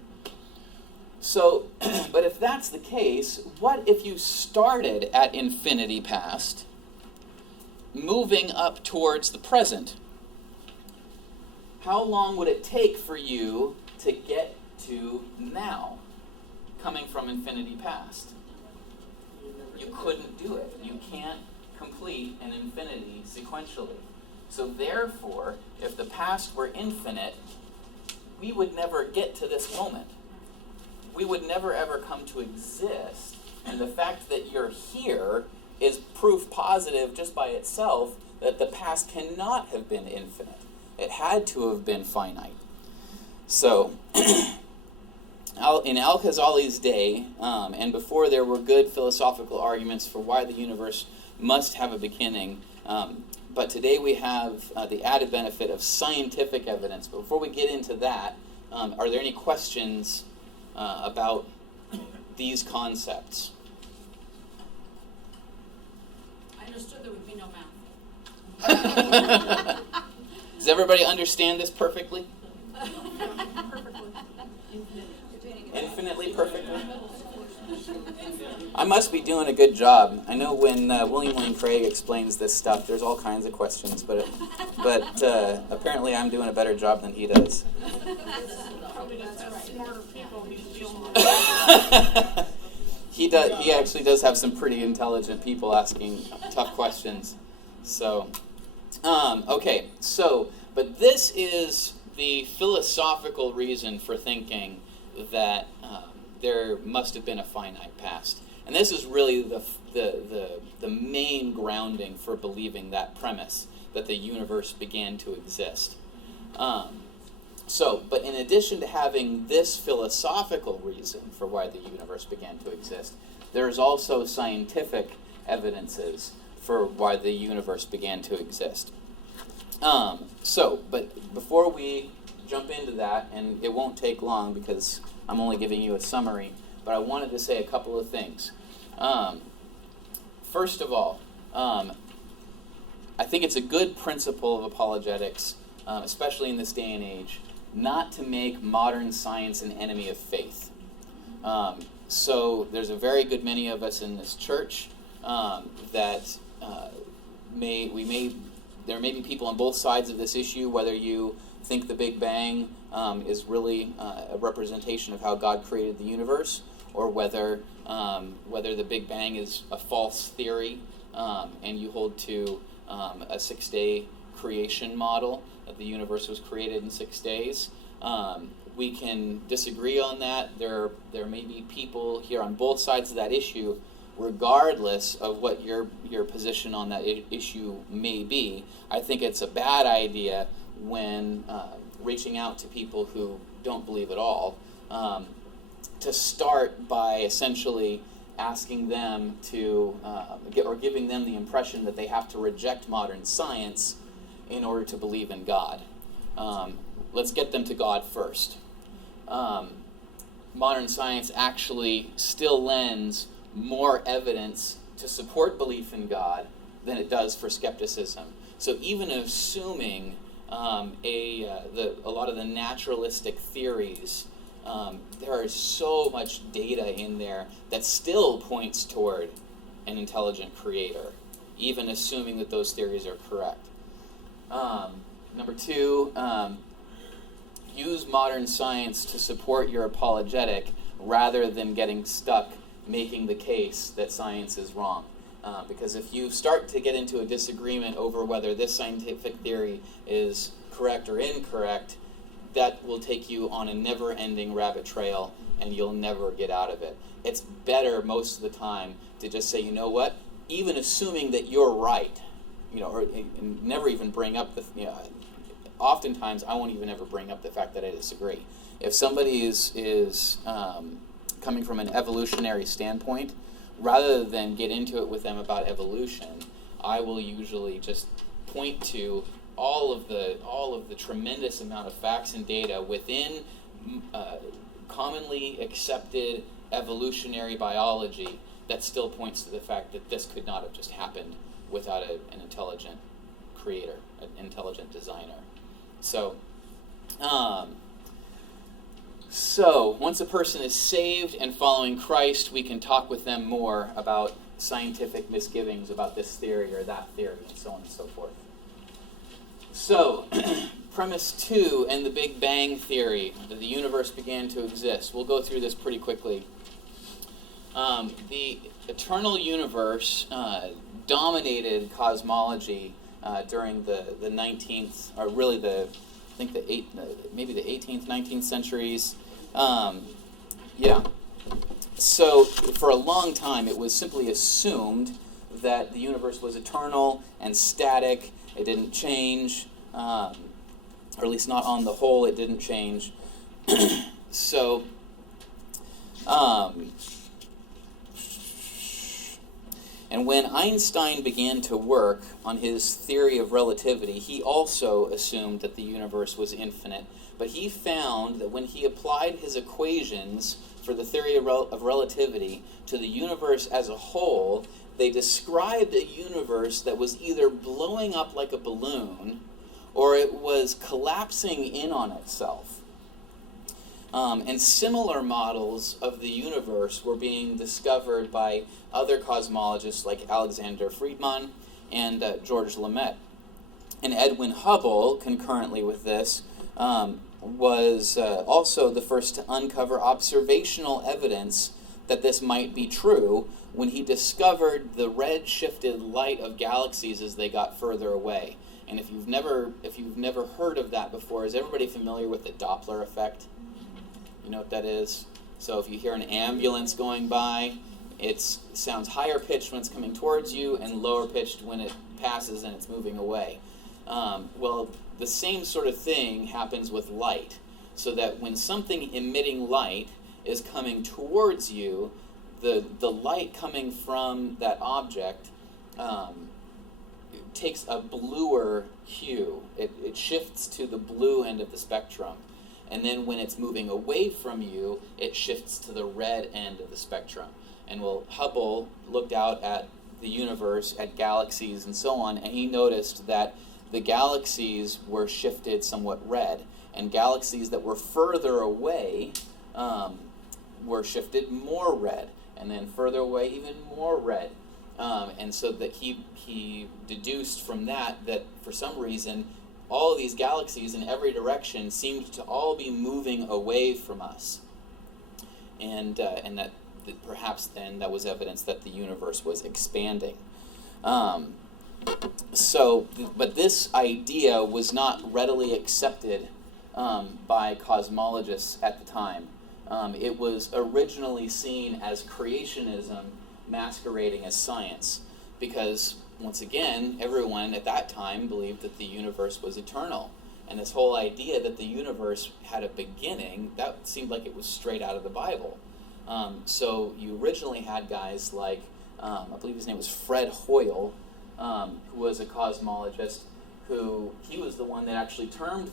So, but if that's the case, what if you started at infinity past, moving up towards the present? How long would it take for you to get to now, coming from infinity past? You couldn't do it. You can't complete an infinity sequentially. So therefore, if the past were infinite, we would never get to this moment. We would never ever come to exist. And the fact that you're here is proof positive just by itself that the past cannot have been infinite. It had to have been finite. So, in Al-Ghazali's day, and before there were good philosophical arguments for why the universe must have a beginning, but today we have the added benefit of scientific evidence. But before we get into that, are there any questions about these concepts? I understood there would be no math. Does everybody understand this perfectly? Infinitely perfectly? I must be doing a good job. I know when William Lane Craig explains this stuff, there's all kinds of questions, but apparently I'm doing a better job than he does. Probably just have smarter people he's dealing with. He actually does have some pretty intelligent people asking tough questions. So, okay, so, but this is the philosophical reason for thinking that there must have been a finite past. And this is really the main grounding for believing that premise, that the universe began to exist. But in addition to having this philosophical reason for why the universe began to exist, there's also scientific evidences for why the universe began to exist. But before we jump into that, and it won't take long because I'm only giving you a summary, but I wanted to say a couple of things. First of all, I think it's a good principle of apologetics, especially in this day and age, not to make modern science an enemy of faith. So there's a very good many of us in this church that there may be people on both sides of this issue, whether you think the Big Bang is really a representation of how God created the universe, or whether the Big Bang is a false theory, and you hold to a 6-day creation model, that the universe was created in 6 days. We can disagree on that. There may be people here on both sides of that issue, regardless of what your position on that issue may be. I think it's a bad idea when reaching out to people who don't believe at all, to start by essentially asking them to, or giving them the impression that they have to reject modern science in order to believe in God. Let's get them to God first. Modern science actually still lends more evidence to support belief in God than it does for skepticism. So even assuming a lot of the naturalistic theories, there is so much data in there that still points toward an intelligent creator, even assuming that those theories are correct. Number two, use modern science to support your apologetic rather than getting stuck making the case that science is wrong. Because if you start to get into a disagreement over whether this scientific theory is correct or incorrect, that will take you on a never-ending rabbit trail, and you'll never get out of it. It's better most of the time to just say, you know what, even assuming that you're right, or and never even bring up the, oftentimes I won't even ever bring up the fact that I disagree. If somebody is coming from an evolutionary standpoint, rather than get into it with them about evolution, I will usually just point to all of the tremendous amount of facts and data within commonly accepted evolutionary biology that still points to the fact that this could not have just happened without an intelligent creator, an intelligent designer. So once a person is saved and following Christ, we can talk with them more about scientific misgivings about this theory or that theory, and so on and so forth. So, premise 2 in the Big Bang Theory, that the universe began to exist. We'll go through this pretty quickly. The eternal universe dominated cosmology during the 19th, or really maybe the 18th, 19th centuries. So for a long time, it was simply assumed that the universe was eternal and static. It didn't change, or at least not on the whole, it didn't change. So, and when Einstein began to work on his theory of relativity, he also assumed that the universe was infinite. But he found that when he applied his equations for the theory of relativity to the universe as a whole, they described a universe that was either blowing up like a balloon or it was collapsing in on itself. And similar models of the universe were being discovered by other cosmologists like Alexander Friedmann and George Lemaitre. And Edwin Hubble, concurrently with this, was also the first to uncover observational evidence that this might be true when he discovered the red-shifted light of galaxies as they got further away. And if you've never heard of that before, is everybody familiar with the Doppler effect? You know what that is? So if you hear an ambulance going by, it sounds higher pitched when it's coming towards you and lower pitched when it passes and it's moving away. Well, the same sort of thing happens with light, so that when something emitting light is coming towards you, the light coming from that object takes a bluer hue. It shifts to the blue end of the spectrum. And then when it's moving away from you, it shifts to the red end of the spectrum. And Hubble looked out at the universe, at galaxies and so on, and he noticed that the galaxies were shifted somewhat red, and galaxies that were further away were shifted more red, and then further away even more red. And so that he deduced from that for some reason all of these galaxies in every direction seemed to all be moving away from us, and that perhaps then that was evidence that the universe was expanding. But this idea was not readily accepted by cosmologists at the time. It was originally seen as creationism masquerading as science, because, once again, everyone at that time believed that the universe was eternal And this whole idea that the universe had a beginning, that seemed like it was straight out of the Bible. So you originally had guys like, I believe his name was Fred Hoyle, who was a cosmologist, he was the one that actually termed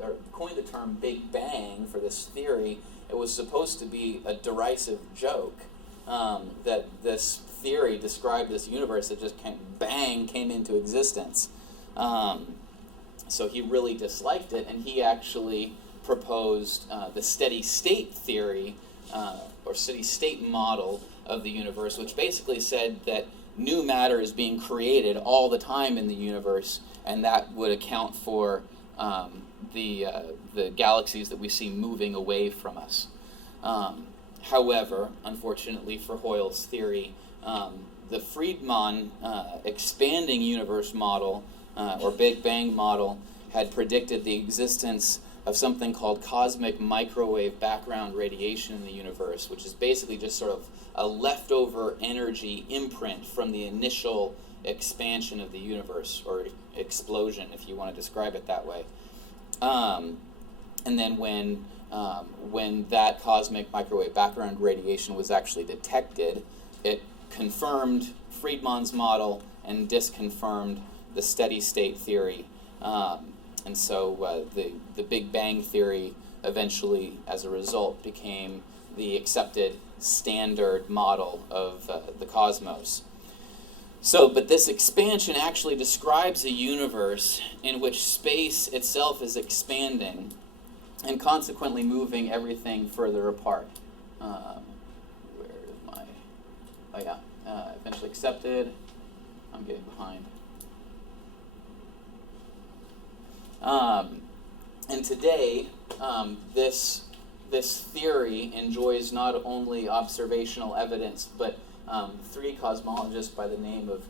or coined the term Big Bang for this theory. It was supposed to be a derisive joke, that this theory described this universe that just came into existence. So he really disliked it, and he actually proposed the steady state theory, or steady state model of the universe, which basically said that new matter is being created all the time in the universe, and that would account for the galaxies that we see moving away from us. However, unfortunately for Hoyle's theory, the Friedmann expanding universe model, or Big Bang model, had predicted the existence of something called cosmic microwave background radiation in the universe, which is basically just sort of a leftover energy imprint from the initial expansion of the universe, or explosion, if you want to describe it that way. And then when that cosmic microwave background radiation was actually detected, it confirmed Friedmann's model and disconfirmed the steady state theory. And so the Big Bang theory eventually, as a result, became the accepted standard model of the cosmos. So, but this expansion actually describes a universe in which space itself is expanding and consequently moving everything further apart. Where is my... Oh yeah, eventually accepted. I'm getting behind. And today, this theory enjoys not only observational evidence, but three cosmologists by the name of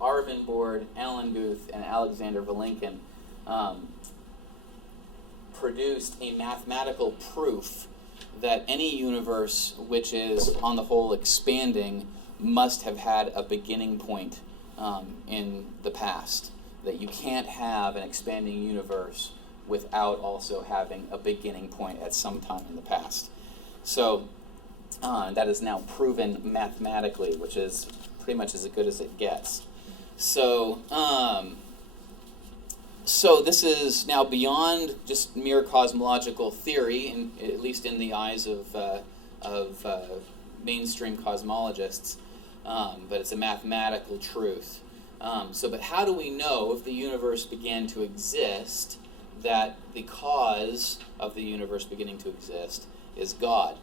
Arvin Board, Alan Guth, and Alexander Vilenkin produced a mathematical proof that any universe which is, on the whole, expanding must have had a beginning point in the past. That you can't have an expanding universe without also having a beginning point at some time in the past. So that is now proven mathematically, which is pretty much as good as it gets. So this is now beyond just mere cosmological theory, at least in the eyes of mainstream cosmologists, but it's a mathematical truth. But how do we know if the universe began to exist that the cause of the universe beginning to exist is God?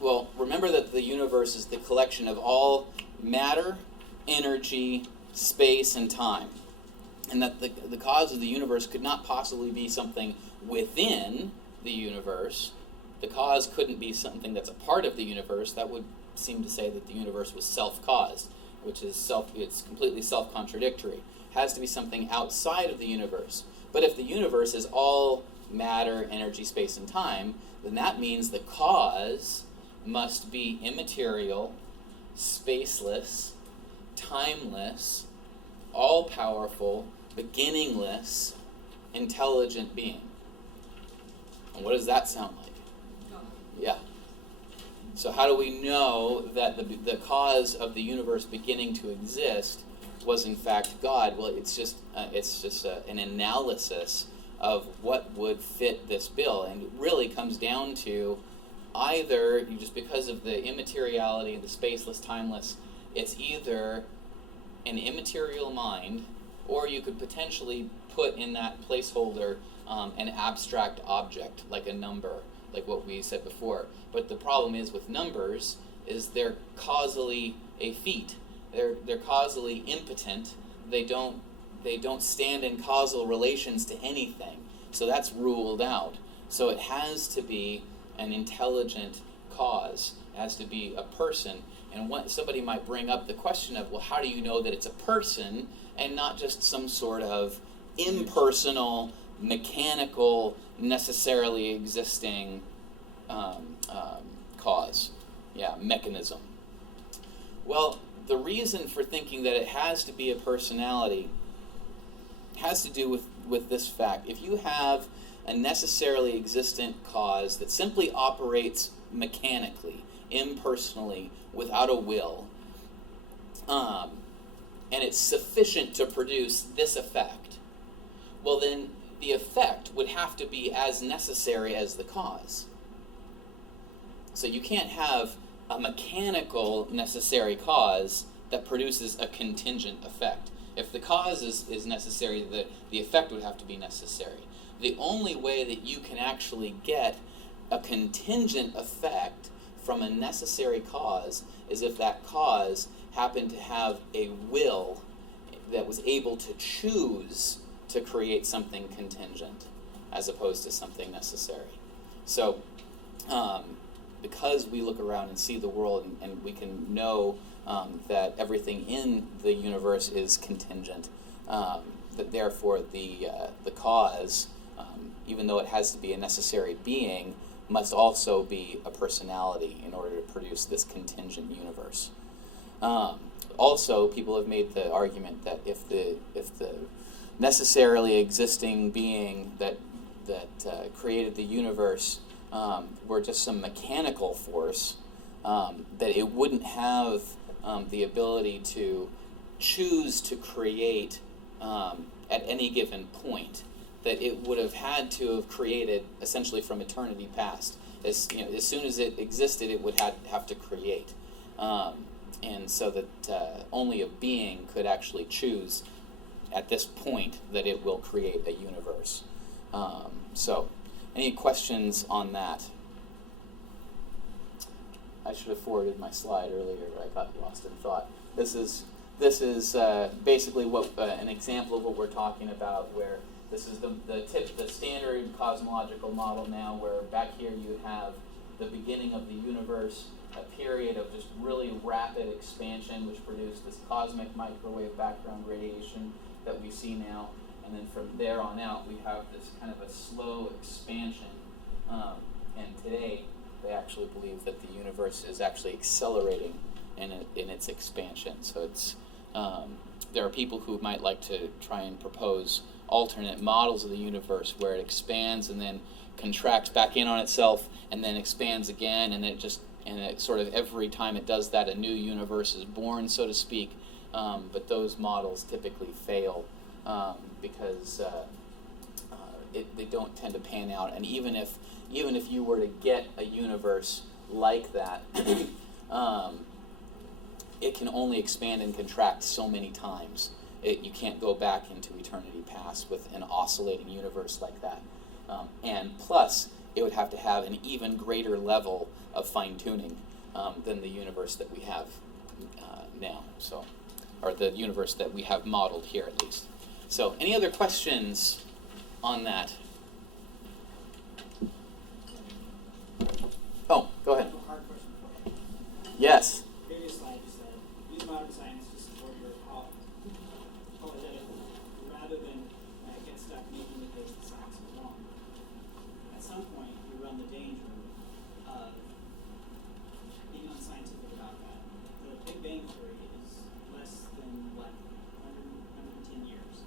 Well, remember that the universe is the collection of all matter, energy, space, and time. And that the cause of the universe could not possibly be something within the universe. The cause couldn't be something that's a part of the universe. That would seem to say that the universe was self-caused, which is it's completely self-contradictory. It has to be something outside of the universe. But if the universe is all matter, energy, space, and time, then that means the cause must be immaterial, spaceless, timeless, all-powerful, beginningless, intelligent being. And what does that sound like? Yeah. So how do we know that the cause of the universe beginning to exist was in fact God? Well, it's just an analysis of what would fit this bill, and it really comes down to either, just because of the immateriality and the spaceless, timeless, it's either an immaterial mind, or you could potentially put in that placeholder an abstract object, like a number, like what we said before. But the problem is with numbers is they're causally effete. They're causally impotent. They don't stand in causal relations to anything. So that's ruled out. So it has to be an intelligent cause. It has to be a person. And somebody might bring up the question of, well, how do you know that it's a person and not just some sort of impersonal, mechanical, necessarily existing cause, mechanism? Well, the reason for thinking that it has to be a personality has to do with this fact. If you have a necessarily existent cause that simply operates mechanically, impersonally, without a will, and it's sufficient to produce this effect, well then the effect would have to be as necessary as the cause. So you can't have a mechanical necessary cause that produces a contingent effect. If the cause is necessary, the effect would have to be necessary. The only way that you can actually get a contingent effect from a necessary cause is if that cause happened to have a will that was able to choose to create something contingent as opposed to something necessary. So, because we look around and see the world and we can know that everything in the universe is contingent, that therefore the cause, even though it has to be a necessary being, must also be a personality in order to produce this contingent universe. Also, people have made the argument that if the necessarily existing being that created the universe were just some mechanical force, that it wouldn't have the ability to choose to create at any given point. That it would have had to have created essentially from eternity past. As soon as it existed, it would have to create, and so that only a being could actually choose at this point that it will create a universe. So, any questions on that? I should have forwarded my slide earlier, but I got lost in thought. This is basically what an example of what we're talking about, where this is the standard cosmological model now, where back here you have the beginning of the universe, a period of just really rapid expansion, which produced this cosmic microwave background radiation that we see now, and then from there on out we have this kind of a slow expansion, and today they actually believe that the universe is actually accelerating in its expansion. So it's there are people who might like to try and propose alternate models of the universe where it expands and then contracts back in on itself and then expands again, and it sort of every time it does that, a new universe is born, so to speak. But those models typically fail because they don't tend to pan out. And even if you were to get a universe like that, it can only expand and contract so many times. You can't go back into eternity past with an oscillating universe like that. And plus, it would have to have an even greater level of fine-tuning than the universe that we have now. So, or the universe that we have modeled here, at least. So, any other questions on that? Oh, go ahead. Hard question for you. Yes. Previous slide you said, use modern science to support your apologetic rather than get stuck making the case that science is wrong. At some point, you run the danger of being unscientific about that. The Big Bang Theory is less than, 110 years.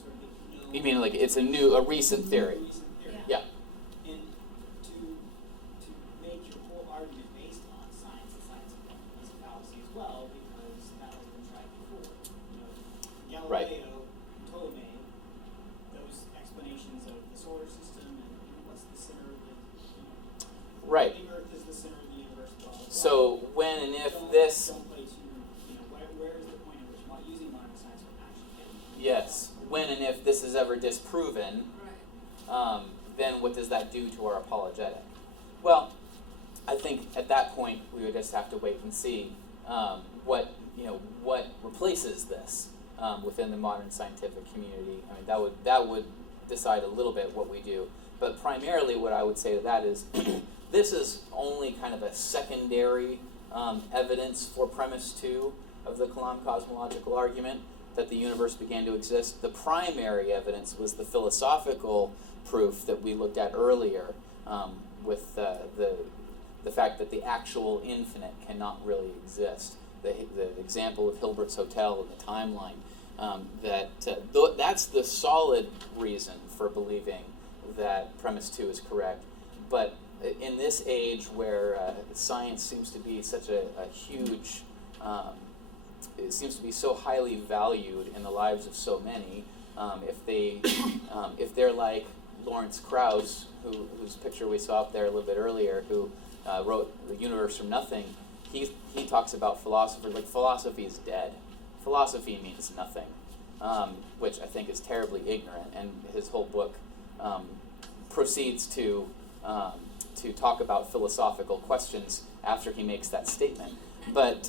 Sort of no. You mean like it's a recent theory? Recent theory. Yeah. And to make your whole argument based on science and science is a fallacy as well, because that has been tried before. Right. Galileo, Ptolemy, those explanations of the solar system and what's the center of the Right. The Earth is the center of the universe. Blah, blah, blah. So when and if Don't this, play where is the point at which using modern science will actually get you? yes, when and if this is ever disproven, Right. then what does that do to our apologetic? Well, I think at that point we would just have to wait and see what replaces this within the modern scientific community. I mean, that would decide a little bit what we do. But primarily, what I would say to that is, this is only kind of a secondary evidence for premise 2 of the Kalam cosmological argument, that the universe began to exist. The primary evidence was the philosophical proof that we looked at earlier, with the fact that the actual infinite cannot really exist. The example of Hilbert's Hotel and the timeline That's the solid reason for believing that premise 2 is correct. But in this age where science seems to be such a huge, it seems to be so highly valued in the lives of so many, if they're like Lawrence Krauss, whose picture we saw up there a little bit earlier, who wrote The Universe from Nothing, he talks about philosophers, like philosophy is dead. Philosophy means nothing, which I think is terribly ignorant, and his whole book proceeds to talk about philosophical questions after he makes that statement. But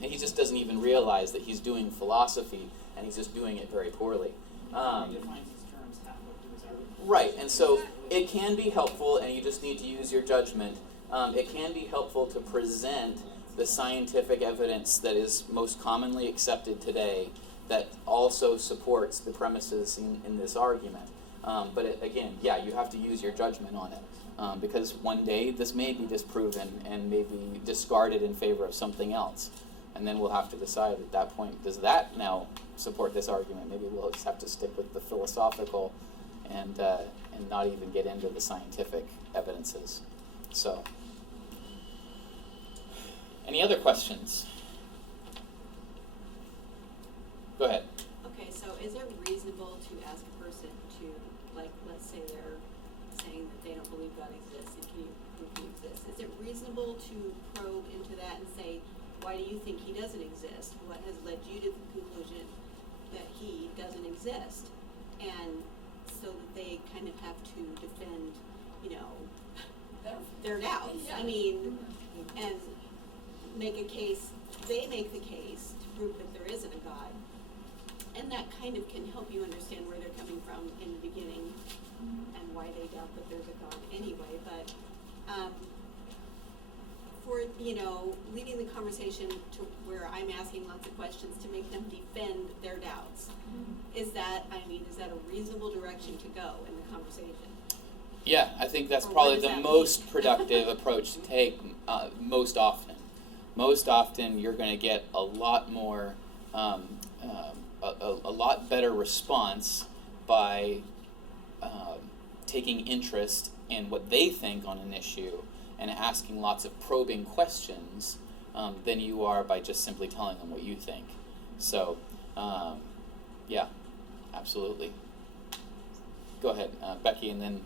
he just doesn't even realize that he's doing philosophy, and he's just doing it very poorly. He defines his terms halfway through his argument. Right, and so it can be helpful, and you just need to use your judgment. It can be helpful to present the scientific evidence that is most commonly accepted today that also supports the premises in this argument. But again, you have to use your judgment on it, because one day this may be disproven and may be discarded in favor of something else. And then we'll have to decide at that point, does that now support this argument? Maybe we'll just have to stick with the philosophical and not even get into the scientific evidences. So, any other questions? Go ahead. Okay, so is it reasonable to ask a person to, like, let's say they're saying that they don't believe God exists, and can you prove he exists? Is it reasonable to probe into that and say, why do you think he doesn't exist? What has led you to the conclusion that he doesn't exist? And so that they kind of have to defend, their doubts. Yeah. I mean, and make a case, they make the case to prove that there isn't a God. And that kind of can help you understand where they're coming from in the beginning and why they doubt that there's a God anyway. But for, leading the conversation to where I'm asking lots of questions to make them defend their doubts, is that a reasonable direction to go in the conversation? Yeah, I think that's Or what probably does the that most mean? productive approach to take most often. Most often you're going to get a lot more, a lot better response by taking interest in what they think on an issue and asking lots of probing questions than you are by just simply telling them what you think. So, yeah, absolutely. Go ahead, Becky, and then...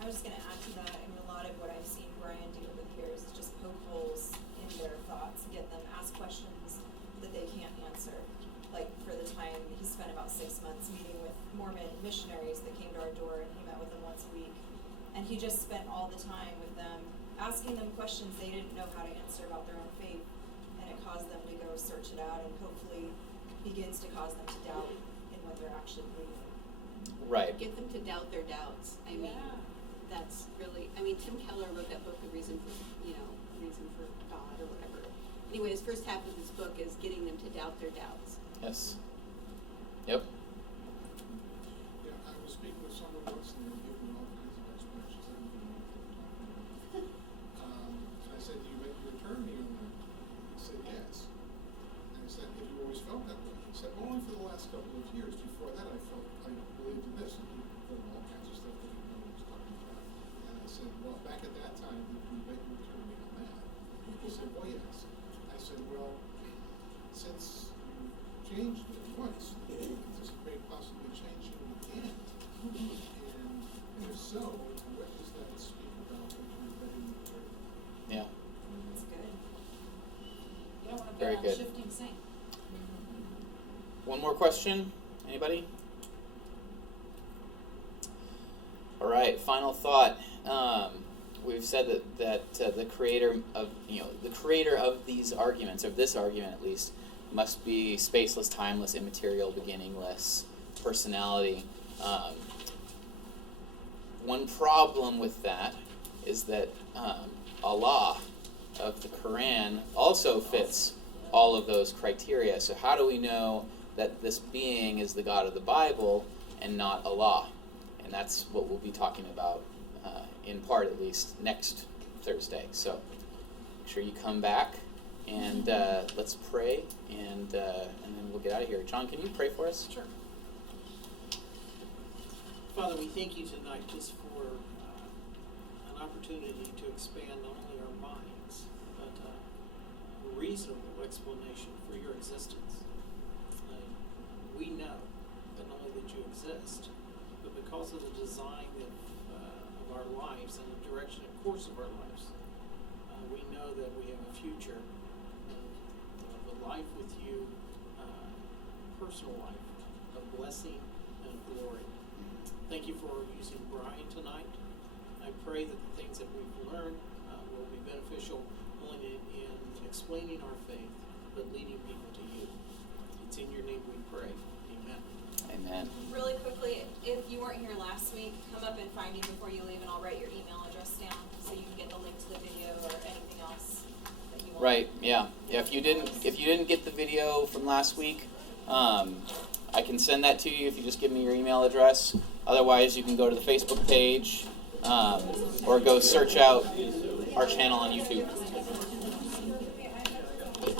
I was just going to add to that. I mean, a lot of what I've seen Brian do with peers is just poke holes in their thoughts, get them ask questions that they can't answer. Like, for the time, he spent about 6 months meeting with Mormon missionaries that came to our door, and he met with them once a week. And he just spent all the time with them, asking them questions they didn't know how to answer about their own faith, and it caused them to go search it out, and hopefully begins to cause them to doubt in what they're actually believing. Right. Get them to doubt their doubts. I mean, that's really, Tim Keller wrote that book, The Reason for God or whatever. Anyway, his first half of his book is getting them to doubt their doubts. Yes. Yep. Yeah, I was speaking with someone once and they were giving me all kinds of explanations. I didn't even know what they were talking about. And I said, do you make your attorney on that? He said, yes. And I said, have you always felt that way? He said, well, only for the last couple of years. Before that, I believed in this. And he told all kinds of stuff that he didn't know what he was talking about. And I said, well, back at that time, did you make your attorney on that? He said, well, yes. I said, well, since you changed it once, you anticipate possibly changing it again. And if so, what does that speak about when you're vetting the attorney? Yeah. That's good. You don't want to Very bet on good. shifting sand. One more question? Anybody? All right. Final thought. We've said that the creator of these arguments, of this argument at least, must be spaceless, timeless, immaterial, beginningless, personality. One problem with that is that Allah of the Quran also fits all of those criteria. So how do we know that this being is the God of the Bible and not Allah? And that's what we'll be talking about, in part at least, next Thursday. So make sure you come back and let's pray, and then we'll we'll get out of here. John, can you pray for us? Sure. Father, we thank you tonight just for an opportunity to expand not only our minds, but a reasonable explanation for your existence. We know that not only that you exist, but because of the design of our lives and the direction and course of our lives, we know that we have a future of a life with you, personal life, of blessing and of glory. Thank you for using Brian tonight. I pray that the things that we've learned will be beneficial not only in explaining our faith, but leading people to you. It's in your name we pray. Amen. Amen. Really quickly, if you weren't here last week, come up and find me before you leave, and I'll write your email address down so you can get the link to the video or anything else that you want. Right. Yeah. If you didn't get the video from last week, I can send that to you if you just give me your email address. Otherwise, you can go to the Facebook page or go search out our channel on YouTube.